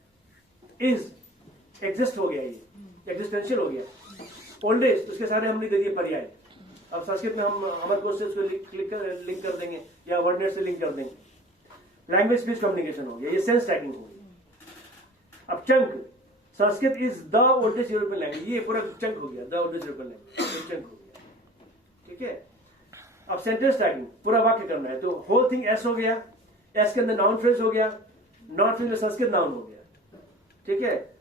इज एग्जिस्ट हो गया, ये एग्जिस्टेंशियल हो गया, ओल्ड एज उसके सारे हमने दे दिए पर्याय। अब संस्कृत में हम अमर कोश से उसको लिंक कर देंगे या वर्डनेट से लिंक कर देंगे, लैंग्वेज स्पीच कम्युनिकेशन हो गया, ये सेंस टैगिंग हो गई। अब chunk, Sanskrit is the oldest European language, ये पूरा चंक हो गया, the oldest European language chunk हो गया, ठीक है। अब सेंटेंस टैगिंग पूरा वाक्य करना है, तो होल थिंग एस हो गया, एस के अंदर नाउन फ्रेज हो गया, नाउन फ्रेज में संस्कृत नाउन हो गया, ठीक है।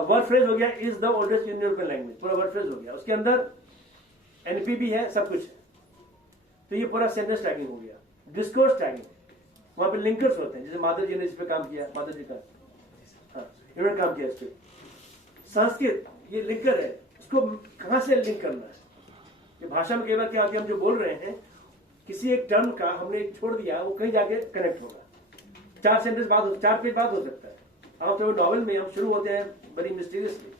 वर्ड फ्रेज हो गया, is the oldest European language, पूरा वर्ड फ्रेज हो गया, उसके अंदर एनपी भी है, सब कुछ है, तो ये पूरा सेंटेंस टैगिंग हो गया। डिस्कोर्स टैगिंग, वहां पे लिंकर्स होते हैं, जैसे माधव जी ने इस पे काम किया, माधव जी का इन्होंने काम किया इस पे। संस्कृत ये लिंकर है, उसको कहां से लिंक करना है, ये भाषा में कई बार क्या होती है, हम जो बोल रहे हैं किसी एक टर्म का हमने छोड़ दिया, वो कहीं जाके कनेक्ट होगा, 4 सेंटेंस बाद, 4 पेज बाद हो सकता है। अब तो नॉवल में हम शुरू होते हैं बड़ी मिस्टीरियसली,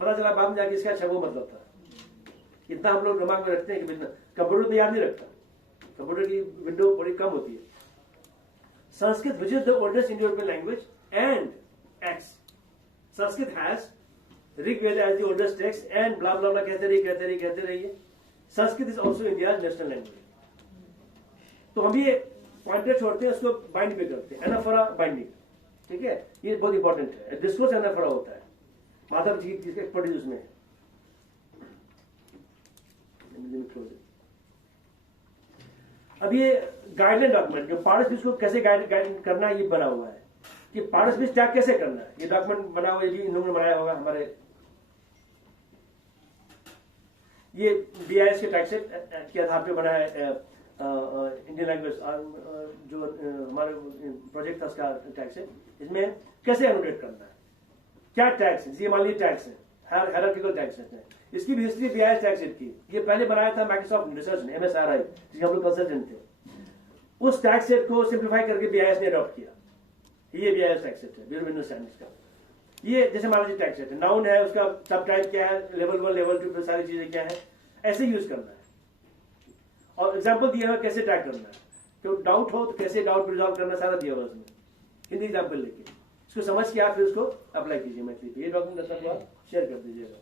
पता चला बाद में जाके इसका अच्छा वो मतलब था। इतना हम लोग दिमाग में रखते हैं कि कंप्यूटर तो याद नहीं रखता, कंप्यूटर की विंडो बड़ी कम होती है। Sanskrit which is the oldest Indo European language and X, Sanskrit has Rigveda as the oldest text and blah blah blah कहते रहिए। Sanskrit is also India national language. तो हम ये पॉइंटर छोड़ते हैं, उसको बाइंड भी करते हैं, एनाफोरा बाइंडिंग, ठीक है, ये बहुत इंपॉर्टेंट है। डिस्कोर्स एनाफोरा होता है, माधव जी की एक्सपर्टीज उसमें है। अब ये गाइडलाइन डॉक्यूमेंट जो पार्ट स्पीच को कैसे गाइड करना है, ये बना हुआ है कि पार्ट स्पीच टैग कैसे करना है, ये डॉक्यूमेंट बना हुआ है, ये भी इन लोगों ने बनाया होगा हमारे, ये बीआईएस के टैग सेट के आधार पे बना है इंडियन लैंग्वेज जो हमारे प्रोजेक्ट था उसका टैग सेट। इसमें कैसे एनोटेट करना है, क्या टैग्स है, ये मान लीजिए टैग्स है, हायरार्किकल टैग सेट है, इसकी भी हिस्ट्री बीआईएस टैग सेट की, ये पहले बनाया था माइक्रोसॉफ्ट रिसर्च ने, MSRI जिसके हम लोग कंसल्टेंट थे, उस टैग सेट को सिंप्लीफाई करके बीआईएस ने अडॉप्ट किया। ये बीआईएस टैग सेट है, ब्यूरो विंडो स्टैंडर्ड्स का। ये जैसे मान लीजिए टैग सेट है, नाउन है, उसका सब टाइप क्या है, लेवल 1 लेवल 2 सारी चीजें क्या है, ऐसे यूज करना है। और एग्जाम्पल दिया हुआ कैसे टैग करना है, तो डाउट हो तो कैसे डाउट रिजॉल्व करना, सारा दिया हुआ उसमें, हिंदी एग्जाम्पल लेके इसको समझ के आप फिर उसको अप्लाई कीजिए मैथिली पे। ये डॉक्यूमेंट सब आप शेयर कर दीजिएगा।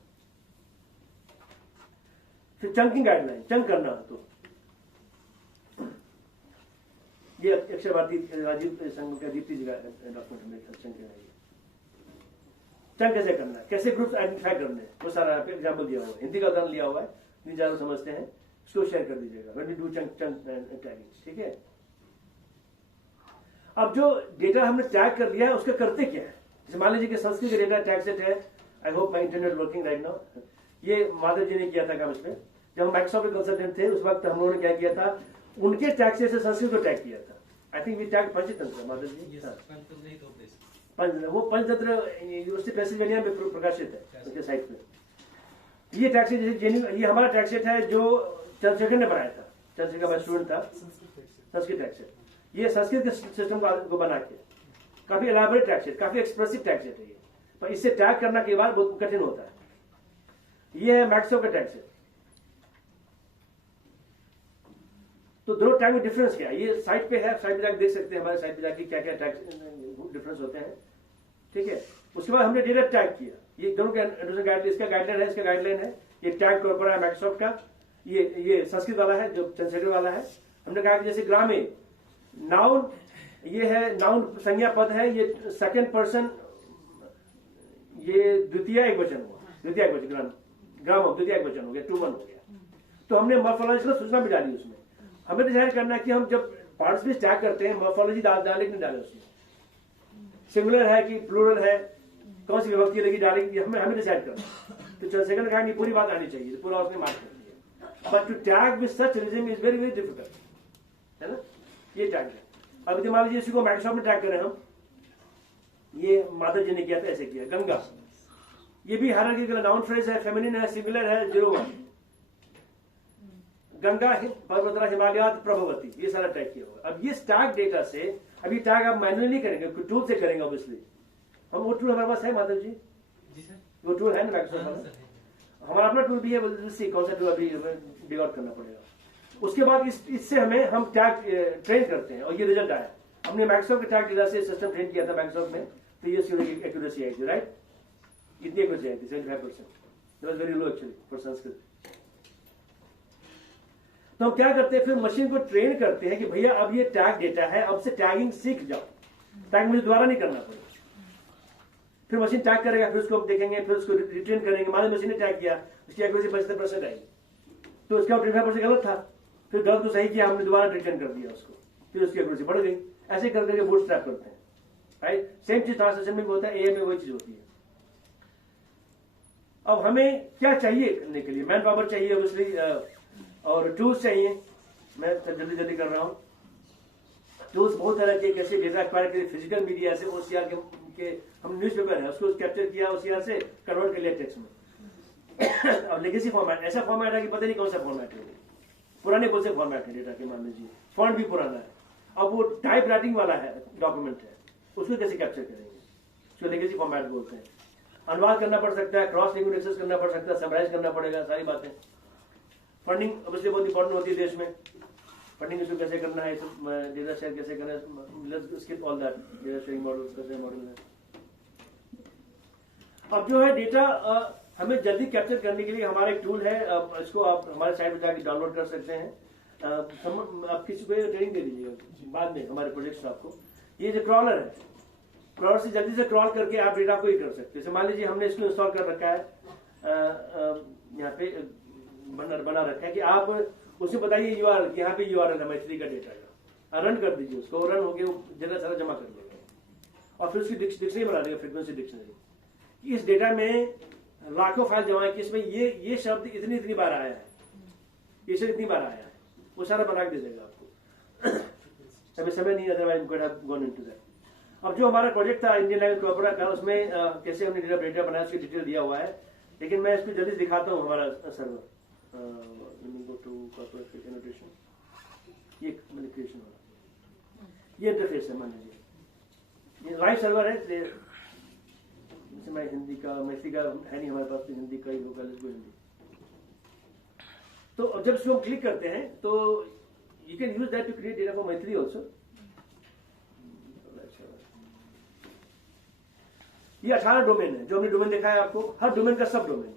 फिर चंकिंग गाइडलाइन, चंक करना तो ये अक्षर भारती राजीव संघ का दीप्ति जी का डॉक्यूमेंट में चंक कैसे करना है, कैसे ग्रुप्स आइडेंटिफाई करने हैं, वो सारा एग्जाम्पल दिया हुआ है, हिंदी का उदाहरण लिया हुआ है, नहीं ज्यादा समझते हैं, इसको शेयर कर दीजिएगा when you do chunk tagging, ठीक है। अब जो डेटा हमने टैग कर लिया है उसका करते क्या है, जैसे मान लीजिए कि संस्कृत का डेटा टैग सेट है, I hope my internet working right now, ये माधव जी ने किया था काम इसमें, जब हम माइक्रोसॉफ्ट कंसल्टेंट थे उस वक्त हम लोगों ने क्या किया था, उनके टैग से संस्कृत को टैग किया था। I think we tag Panchatantra, Madhav ji वो पंचतंत्र यूनिवर्सिटी पेंसिल्वेनिया में प्रकाशित है उसके साइट पे। ये टैग सेट जैसे ये हमारा टैग सेट है जो चंद्रशेखर ने बनाया था, चंद्रशेखर का स्टूडेंट था, संस्कृत टैग सेट, ये संस्कृत के सिस्टम को बना के काफी एलाबोरेट टैग सेट, काफी एक्सप्रेसिव टैग सेट है ये, पर इससे टैग करना के बाद बहुत कठिन होता है। ये है माइक्रोसॉफ्ट का टैग सेट। तो दोनों टैग में डिफरेंस क्या है, ये साइट पे है, साइट पे जाकर देख सकते हैं, हमारे साइट पे जाके क्या क्या टैग डिफरेंस होते हैं, ठीक है। उसके बाद हमने डेटा टैग किया, ये दोनों का गाइडलाइन, इसका गाइडलाइन है, इसका गाइडलाइन है, ये टैग प्रॉपर है माइक्रोसॉफ्ट का, ये संस्कृत वाला है जो चंद्रशेखर वाला है। हमने कहा कि जैसे ग्रामे नाउन, ये है नाउन संज्ञा पद है, ये सेकंड पर्सन, ये द्वितीय एक वचन हुआ, द्वितीय एक वचन, ग्राम द्वितीय एक वचन हो गया, 2-1 हो गया। तो हमने मॉर्फोलॉजिकल सूचना भी डाली उसमें। हमें डिसाइड करना है कि हम जब पार्ट्स भी टैग करते हैं मॉर्फोलॉजी डाले कि नहीं डाले, उसमें सिंगुलर है कि प्लूरल है, कौन सी विभक्ति लगी डालेगी, हमें डिसाइड करना। तो चंद्रशेखर ने कहा कि पूरी बात आनी चाहिए, तो पूरा उसने मार्क कर दिया। But to tag with such rhythm is very very difficult, है ना, ये टैग है। अब मान लीजिए इसी को माइक्रोसॉफ्ट में टैग करें हम, ये माधव जी ने किया था, ऐसे किया। गंगा, ये भी हायरार्किकल नाउन फ्रेज है, फेमिनिन है, सिंगुलर है, 0-1। गंगा पर्वतरा हिमालयात प्रभवती, ये सारा टैग किया होगा। अब ये टैग डेटा से, अभी टैग आप मैनुअली नहीं करेंगे, टूल से करेंगे ऑब्वियसली। हम वो टूल हमारे पास है माधव जी? जी सर, वो टूल है ना माइक्रोसॉफ्ट हाँ, वाला? सर, है। हमारा अपना टूल भी है, कौन सा टूल अभी डिवेलप करना पड़ेगा। उसके बाद इससे हम टैग ट्रेन करते हैं और ये रिजल्ट आया। हमने माइक्रोसॉफ्ट के टैग डेटा से सिस्टम ट्रेन किया था माइक्रोसॉफ्ट में, तो ये एक्यूरेसी आई थी, राइट? इतनी एक्यूरेसी आई थी 75%। That was very low actually for Sanskrit. तो हम क्या करते हैं, फिर मशीन को ट्रेन करते हैं कि भैया अब ये टैग डेटा है, अब से टैगिंग सीख जाओ, टैग मुझे दोबारा नहीं करना पड़ेगा। फिर मशीन टैग करेगा, फिर उसको हम देखेंगे, फिर उसको रिट्रेन करेंगे। मान लो मशीन ने टैग किया, उसकी एक्यूरेसी 75% आई, तो उसका 25% गलत था, फिर गलत तो सही किया, हमने दोबारा रिटर्न कर दिया उसको, फिर उसकी एक्यूरेसी बढ़ गई। ऐसे कर करके बूटस्ट्रैप करते हैं, राइट? सेम चीज ट्रांसलेशन में भी होता है, एआई में वही चीज होती है। अब हमें क्या चाहिए करने के लिए? मैन पावर चाहिए ऑब्वियसली, और टूल्स चाहिए। मैं जल्दी जल्दी कर रहा हूं। टूल्स बहुत तरह के, कैसे डेटा एक्वायर करें फिजिकल मीडिया से, ओसीआर के हम न्यूज़पेपर है उसको कैप्चर किया, ओसीआर से कन्वर्ट कर लिया टेक्स्ट में। अब लेगेसी फॉर्मेट, ऐसा फॉर्मेट है कि पता नहीं कौन सा फॉर्मेट है, पुराने कौन से फॉर्मेट है डेटा के, मान लीजिए फॉन्ट भी पुराना है। अब वो टाइप राइटिंग वाला है डॉक्यूमेंट है, उसको कैसे कैप्चर करेंगे? उसको लेगेसी फॉर्मेट बोलते हैं। अनुवाद करना पड़ सकता है, क्रॉस लिंग्विस्टिक एक्सेस करना पड़ सकता है, समराइज करना पड़ेगा, सारी बातें। फंडिंग ऑब्वियसली बहुत इंपॉर्टेंट होती है देश में। फंडिंग इसको कैसे करना है, डेटा शेयर कैसे करना है, let's skip all that. Data sharing model कैसे मॉडल है। अब जो है डेटा हमें जल्दी कैप्चर करने के लिए हमारा एक टूल है, इसको आप हमारे साइट पर जाकर डाउनलोड कर सकते हैं। आप किसी को ट्रेनिंग दे दीजिएगा बाद में हमारे प्रोजेक्ट्स आपको। ये जो क्रॉलर है, क्रॉलर से जल्दी से क्रॉल करके आप डेटा को ही कर सकते हैं। जैसे मान लीजिए हमने इसको इंस्टॉल कर रखा है, यहाँ पे बना रखा है कि आप उसे बताइए यूआरएल, यहाँ पे यूआरएल है मैथिली का डेटा का, रन कर दीजिए उसको, रन होकर जगह सारा जमा कर देगा और फिर उसकी डिक्शनरी बना देगा, फ्रीक्वेंसी डिक्शनरी। इस डेटा में लाखों फाइल जमा है कि इसमें ये शब्द इतनी बार आया है, ये शब्द इतनी बार आया है, वो सारा बना के दे देगा आपको। अभी समय नहीं, otherwise could have gone into that. अब जो हमारा प्रोजेक्ट था इंडियन लैंग्वेज कॉर्पोरा का, उसमें कैसे हमने डेटा बनाया उसकी डिटेल दिया हुआ है, लेकिन मैं इसको जल्दी दिखाता हूँ। हमारा server go to corporate annotation, ये क्रिएशन वाला ये इंटरफेस है। मान लीजिए ये लाइव सर्वर है, जैसे मैं हिंदी का मैथिली का है नहीं हमारे पास, तो हिंदी का ही होगा, लेट्स गो हिंदी। तो जब इसको हम क्लिक करते हैं तो you can use that to create data for Maithili also. ये 18 डोमेन है जो हमने डोमेन देखा है आपको, हर डोमेन का सब डोमेन है।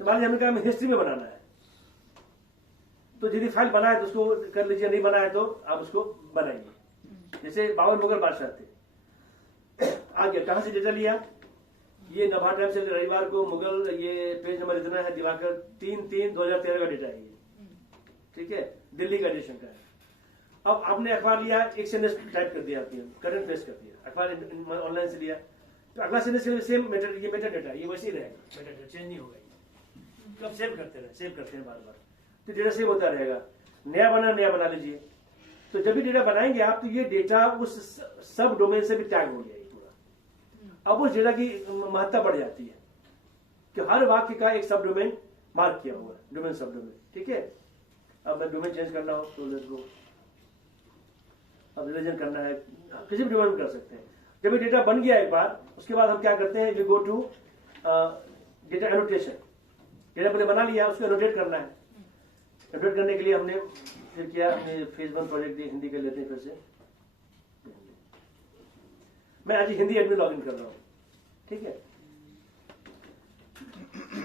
तो मान लीजिए हमने कहा हमें हिस्ट्री में बनाना है, तो यदि फाइल बनाए तो उसको कर लीजिए, नहीं बनाए तो आप उसको बनाइए। जैसे 52 मुगल बादशाह थे, आगे कहां से डेटा लिया, ये नभा टाइम से रविवार को मुगल, ये पेज नंबर इतना है, दिवाकर 3/3/2013 का डेटा है ये, ठीक है, दिल्ली का एडिशन का है। अब आपने अखबार लिया, एक सेंटेंस टाइप कर दिया, करंट पेस्ट कर दिया, अखबार ऑनलाइन से लिया, तो अगला सेंटेंस के लिए सेम मेटर, ये मेटा डेटा ये वैसे ही रहेगा, मेटा डेटा चेंज नहीं होगा। तो आप सेव करते हैं बार बार, तो डेटा सेव होता रहेगा। नया बना लीजिए। तो जब भी डेटा बनाएंगे आप, तो ये डेटा उस सब डोमेन से भी टैग हो गया ये पूरा। अब उस डेटा की महत्ता बढ़ जाती है कि हर वाक्य का एक सब डोमेन मार्क किया हुआ है, डोमेन सब डोमेन, ठीक है। अब मैं डोमेन चेंज करना हो तो लेट्स गो, अब रिलीजन करना है, किसी भी डोमेन में कर सकते हैं। जब ये डेटा बन गया एक बार, उसके बाद हम क्या करते हैं, we go to data annotation. Data पहले बना लिया, उसको एनोटेट करना है। एनोटेट करने के लिए हमने फिर किया, हमने फेज 1 प्रोजेक्ट दिए, हिंदी कर लेते हैं फिर से। मैं आज हिंदी एडमिन लॉगिन कर रहा हूँ, ठीक है,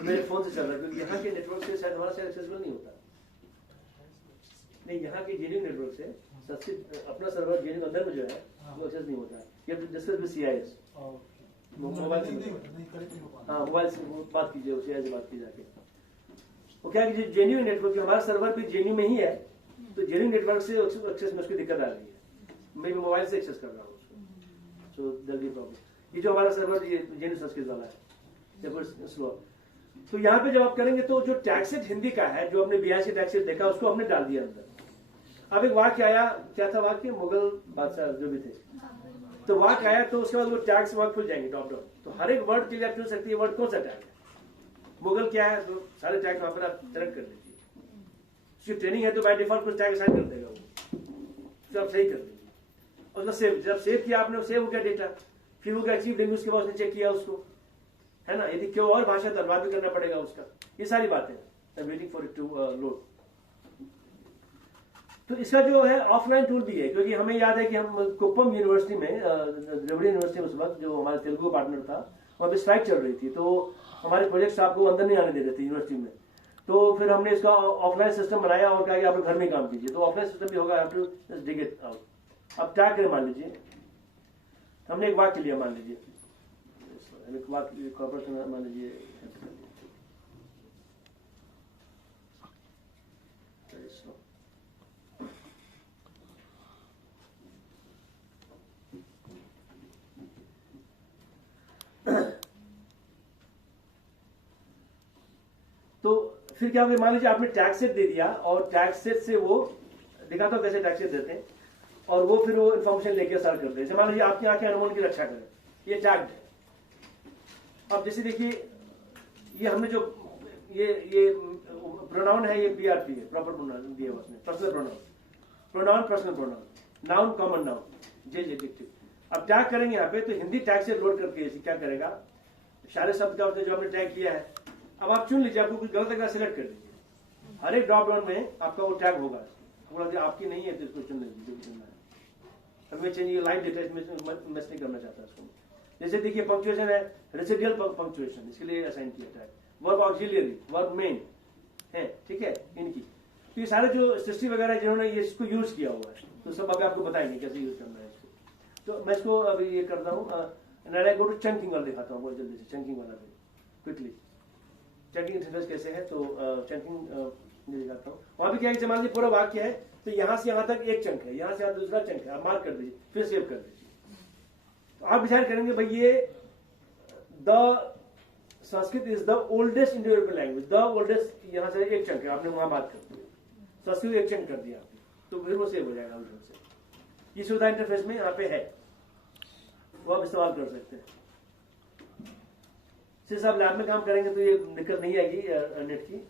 मेरे फोन से चल रहा है, क्योंकि यहाँ के नेटवर्क से शायद हमारा शायद एक्सेसिबल नहीं होता। नहीं, यहाँ के जेन्युइन नेटवर्क से संस्कृत अपना सर्वर जेन्युइन अंदर में जो है वो एक्सेस नहीं होता है। ये डिस्कस विद CIS, मोबाइल से, हाँ मोबाइल से बात कीजिए, CIS से बात की जाके। वो क्या कीजिए, जेन्युइन नेटवर्क, हमारा सर्वर भी जेन्यू में ही है, तो जेन्युइन नेटवर्क से एक्सेस में उसकी दिक्कत आ रही है। मैं भी मोबाइल से एक्सेस कर रहा हूँ उसको, सो जल्दी प्रॉब्लम। ये जो हमारा सर्वर ये जेन्यू संस्कृत वाला है, जब स्लो। तो यहाँ पे जब आप करेंगे तो जो टैक्सेट हिंदी का है, जो हमने 82 टैक्सेट देखा, उसको हमने डाल दिया अंदर। अब एक वाक्य आया, क्या था वाक्य, मुगल बादशाह जो भी थे, तो वाक्य आया, तो उसके बाद वो टैग्स वाक्य खुल जाएंगे टॉप डाउन। तो हर एक वर्ड के लिए आप चुन सकती है वर्ड कौन सा टैग है। मुगल क्या है, तो सारे टैग वहां पर आप सेलेक्ट कर लीजिए। उसकी ट्रेनिंग है तो बाय डिफॉल्ट कुछ टैग असाइन कर देगा वो, तो आप सही कर देंगे। उसका सेव, जब सेव किया आपने, सेव हो गया डेटा, फिर वो अचीव लेंगे, उसके बाद उसने चेक किया उसको, है ना। यदि क्यों और भाषा तो अनुवाद भी करना पड़ेगा उसका, ये सारी बातें waiting for it to load. तो इसका जो है ऑफलाइन टूल भी है, क्योंकि हमें याद है कि हम कुप्पम यूनिवर्सिटी में, द्रविड़ यूनिवर्सिटी उस वक्त जो हमारा तेलुगु पार्टनर था, वहाँ पे स्ट्राइक चल रही थी, तो हमारे प्रोजेक्ट स्टाफ को अंदर नहीं आने दे रहे थे यूनिवर्सिटी में। तो फिर हमने इसका ऑफलाइन सिस्टम बनाया और कहा कि आप घर में काम कीजिए। तो ऑफलाइन सिस्टम भी होगा, टू डिग इट आउट। अब क्या करें, मान लीजिए हमने एक वाक्य लिया, मान लीजिए एक वाक्य कॉर्पोरेट, मान लीजिए तो फिर क्या होगा, मान लीजिए आपने टैक्स सेट दे दिया और टैक्स सेट से वो दिखाता हूं कैसे टैक्स सेट देते हैं, और वो फिर वो इन्फॉर्मेशन लेके सर्च करते हैं। जैसे मान लीजिए आपकी आंखें अनुमान की रक्षा करें, ये टैग्ड है। अब जैसे देखिए ये हमने जो ये प्रोनाउन है, ये PRP है, प्रॉपर प्रोनाउन दिया उसने, personal pronoun, pronoun personal pronoun, noun common noun, J adjective. अब टैग करेंगे यहाँ पे, तो हिंदी टैग से लोड करके क्या करेगा, सारे शब्द का उसने जो हमने टैग किया है, अब आप चुन लीजिए, आपको कुछ गलत लगा सिलेक्ट कर लीजिए, हर एक ड्रॉप डाउन में आपका वो टैग होगा। थोड़ा आपकी नहीं है तो इसको चुन लीजिए जो भी चुनना है। अब मैं चेंज लाइव डेटा इसमें नहीं करना चाहता इसको। जैसे देखिए पंक्चुएशन है, रेसिडुअल पंक्चुएशन, इसके लिए असाइन किया tag, verb auxiliary, verb main है, ठीक है इनकी। तो ये सारे जो सृष्टि वगैरह जिन्होंने ये इसको यूज किया हुआ है, तो सब अभी आपको बताएंगे कैसे यूज करना है इसको। तो मैं इसको अभी ये करता हूँ, गो टू चंकिंग वाला दिखाता हूँ बहुत जल्दी से, चंकिंग वाला भी क्विकली। चंकिंग इंटरफेस कैसे है, तो चंकिंग दिखाता हूँ। वहां भी क्या है, मान लीजिए पूरा वाक्य है, तो यहाँ से यहाँ तक एक चंक है, यहाँ से यहाँ दूसरा चंक है, आप मार्क कर दीजिए, फिर सेव कर दीजिए। तो आप विचार करेंगे भाई ये the Sanskrit is the oldest Indo European language, the oldest, यहाँ से एक चंक है, आपने वहां बात कर दी, संस्कृत एक चंक कर दिया आपने, तो फिर वो सेव हो जाएगा उधर से। ये सुविधा इंटरफेस में यहाँ पे है, वो आप इस्तेमाल कर सकते हैं। सिर्फ आप लैब में काम करेंगे तो ये दिक्कत नहीं आएगी नेट की,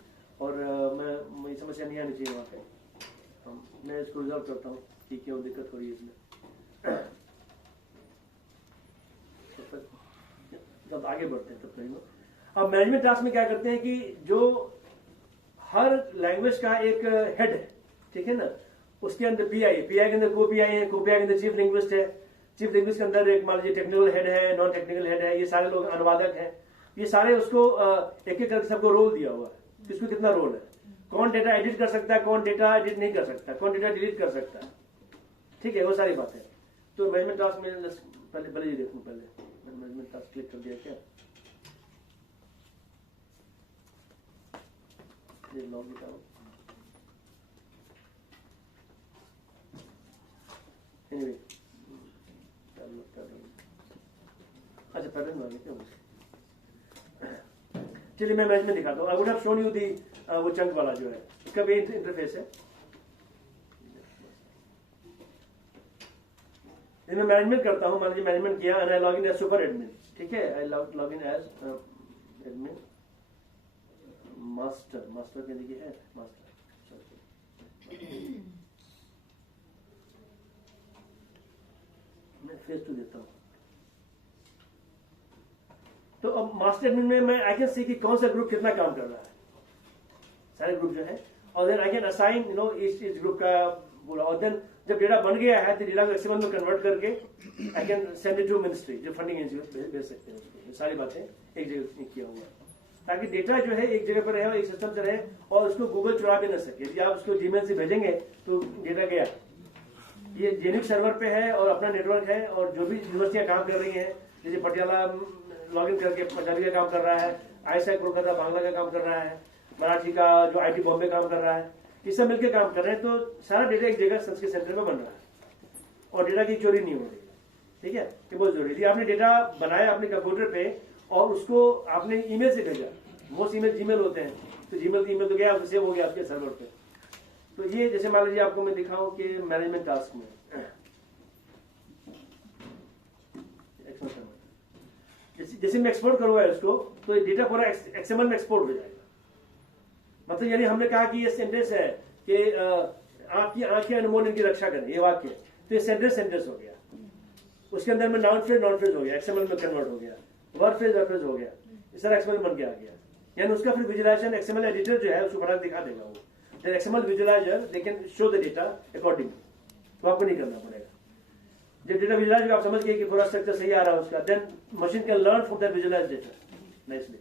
और मैं समस्या नहीं आनी चाहिए वहाँ पे। मैं इसको रिजॉल्व करता हूँ कि क्यों दिक्कत हो रही है इसमें। जब आगे बढ़ते हैं तब करेंगे। अब मैनेजमेंट टास्क में क्या करते हैं कि जो हर लैंग्वेज का एक हेड है, ठीक है ना, उसके अंदर पीआई के अंदर को पीआई है, को पीआई के अंदर चीफ लिंग्विस्ट है, चीफ लिंग्विस्ट के अंदर एक मान लीजिए टेक्निकल हेड है, नॉन टेक्निकल हेड है, ये सारे लोग अनुवादक हैं, ये सारे उसको एक एक करके सबको रोल दिया हुआ है, किसको कितना रोल है, कौन डेटा एडिट कर सकता है, कौन डेटा एडिट नहीं कर सकता, कौन डेटा डिलीट कर सकता है, ठीक है, वो सारी बातें। तो मैनेजमेंट टास्क में पहले ये देखूं, पहले मैनेजमेंट टास्क क्लिक कर दिया क्या, ये लॉग दिखाओ। Anyway, अच्छा पैटर्न वाले क्या, चलिए मैं मैनेजमेंट दिखाता हूँ। I would have shown you the वो चंक वाला जो है, इसका भी इंटरफेस है। मैं मैनेजमेंट करता हूँ, मान लीजिए मैनेजमेंट किया, and I log in as super admin, ठीक है, I log in as admin master, master के लिए है मास्टर, मैं फेस टू देता हूँ। तो अब मास्टर एडमिन में मैं आई कैन सी कि कौन सा ग्रुप कितना काम कर रहा है, सारे ग्रुप जो है, और देन आई कैन असाइन इस ग्रुप का पूरा, और देन जब डेटा बन गया है तो डेटा को एक्सएमएल में कन्वर्ट करके I can send it to ministry, जो फंडिंग एजेंसी भेज सकते हैं उसको। सारी बातें एक जगह किया हुआ है ताकि डेटा जो है एक जगह पर रहे और एक सिस्टम से रहे, और उसको गूगल चुरा भी न सके। यदि आप उसको जीमेल से भेजेंगे तो डेटा गया, ये जेनिक सर्वर पे है और अपना नेटवर्क है, और जो भी यूनिवर्सिटियां काम कर रही हैं, जैसे पटियाला लॉगिन करके पंजाबी का काम कर रहा है, आईएसआई कोलकाता बांग्ला का काम कर रहा है, मराठी का जो आईटी बॉम्बे काम कर रहा है, ये सब मिलकर काम कर रहे हैं, तो सारा डेटा एक जगह संस्कृत सेंटर में बन रहा है और डेटा की चोरी नहीं हो रही है, ठीक है, ये बहुत जरूरी है। आपने डेटा बनाया अपने कंप्यूटर पे और उसको आपने ईमेल से भेजा, मोस्ट ईमेल जीमेल होते हैं, तो जीमेल की ईमेल तो गया, सेव हो गया आपके सर्वर पे। तो ये जैसे मान लीजिए आपको मैं दिखाऊं कि मैनेजमेंट टास्क में जैसे मैं एक्सपोर्ट करूंगा इसको, तो डेटा पूरा एक्सएमएल में एक्सपोर्ट हो जाएगा। मतलब यानी हमने कहा कि ये सेंटेंस है कि आपकी आंखें अनमोल इनकी रक्षा करें, ये वाक्य, तो ये सेंटेंस हो गया। उसके अंदर में नाउन फ्रेज हो गया, एक्सएमएल में कन्वर्ट हो गया, वर्ब फ्रेज हो गया, इस तरह एक्सएमएल बन के आ गया। यानी उसका फिर विजुलाइजेशन एक्सएमएल एडिटर जो है उसको फटाक दिखा देगा। वो XML visualiser they can show the data accordingly, तो आपको नहीं करना पड़ेगा। जब डेटा विजुलाइज आप समझ गए कि पूरा स्ट्रक्चर सही आ रहा है उसका, then machine can learn from that visualise data nicely.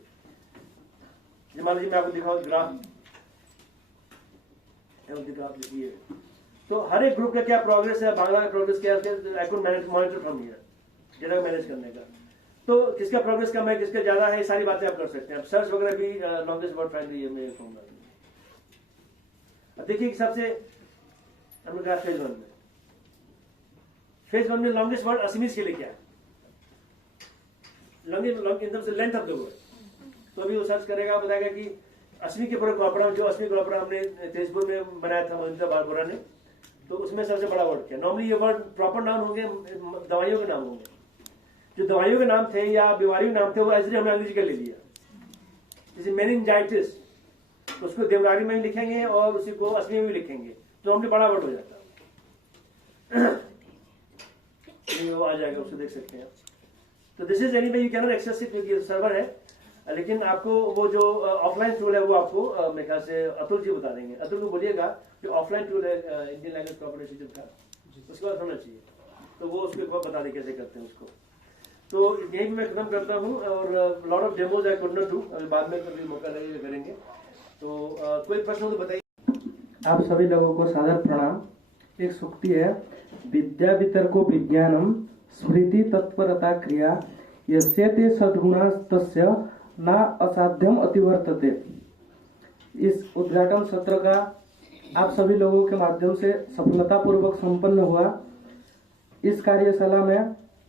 मान लीजिए मैं आपको दिखाऊं ग्राफ लिखिए, तो हर एक ग्रुप का क्या प्रोग्रेस है, बांग्ला का प्रोग्रेस क्या है, I could manage monitor from here, data manage करने का। तो किसका प्रोग्रेस कम है, किसका ज्यादा है, ये सारी बातें आप कर सकते हैं। सर्च वगैरह भी लॉन्गेस्ट वर्ड फाइंड ये मैं कहूंगा। अब देखिए सबसे हमने कहा फेज 1 में लॉन्गेस्ट वर्ड असीमीज के लिए क्या है, इन से लेंथ ऑफ द वर्ड। तो अभी वो सर्च करेगा, बताएगा कि अश्मी के पूरे कॉपरा, जो अश्मी कॉपरा हमने तेजपुर में बनाया था मोहिंद्रा बारबोरा ने, तो उसमें सबसे बड़ा वर्ड क्या। नॉर्मली ये वर्ड प्रॉपर नाम होंगे, दवाइयों के नाम होंगे, जो दवाइयों के नाम थे या बीमारियों के नाम थे वो ऐसे हमने अंग्रेजी का ले लिया। जैसे मेनिंजाइटिस, उसको देवनागरी में लिखेंगे और उसी को असमी में भी लिखेंगे, तो हमने बड़ा वर्ड हो जाता है। वो आ जाएगा, उसको देख सकते हैं। तो this is any way you can not access it, क्योंकि सर्वर है। लेकिन आपको वो जो ऑफलाइन टूल है वो आपको मेरे ख्याल से अतुल जी बता देंगे। अतुल को बोलिएगा जो ऑफलाइन टूल है इंडियन लैंग्वेज कॉर्पोरेशन का, उसके बाद होना चाहिए, तो वो उसको बता दे कैसे करते हैं उसको। तो यही मैं खत्म करता हूँ, और lot of demos I could not do, अभी बाद में कभी मौका लगेगा करेंगे। तो कोई प्रश्न हो तो बताइए। आप सभी लोगों को सादर प्रणाम। एक सूक्ति है, विद्या वितर्को विज्ञानम स्मृति तत्परता क्रिया यस्य ते सद्गुणा तस्य ना असाध्यम अतिवर्तते। इस उद्घाटन सत्र का आप सभी लोगों के माध्यम से सफलतापूर्वक संपन्न हुआ। इस कार्यशाला में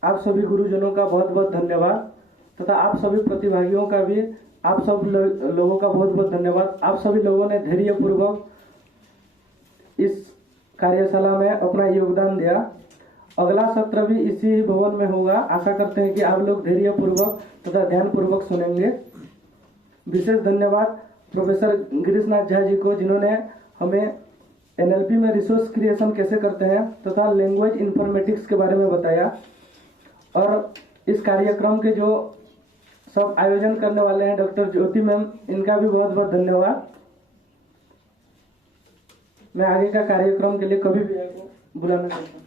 आप सभी गुरुजनों का बहुत बहुत धन्यवाद, तथा आप सभी प्रतिभागियों का भी आप सब लोगों का बहुत बहुत धन्यवाद। आप सभी लोगों ने धैर्यपूर्वक इस कार्यशाला में अपना योगदान दिया। अगला सत्र भी इसी भवन में होगा। आशा करते हैं कि आप लोग धैर्यपूर्वक तथा ध्यानपूर्वक सुनेंगे। विशेष धन्यवाद प्रोफेसर गिरीशनाथ झा जी को, जिन्होंने हमें एनएलपी में रिसोर्स क्रिएशन कैसे करते हैं तथा लैंग्वेज इन्फॉर्मेटिक्स के बारे में बताया। और इस कार्यक्रम के जो सब आयोजन करने वाले हैं डॉक्टर ज्योति मैम, इनका भी बहुत बहुत धन्यवाद। मैं आगे का कार्यक्रम के लिए कभी भी बुलाना चाहता हूँ।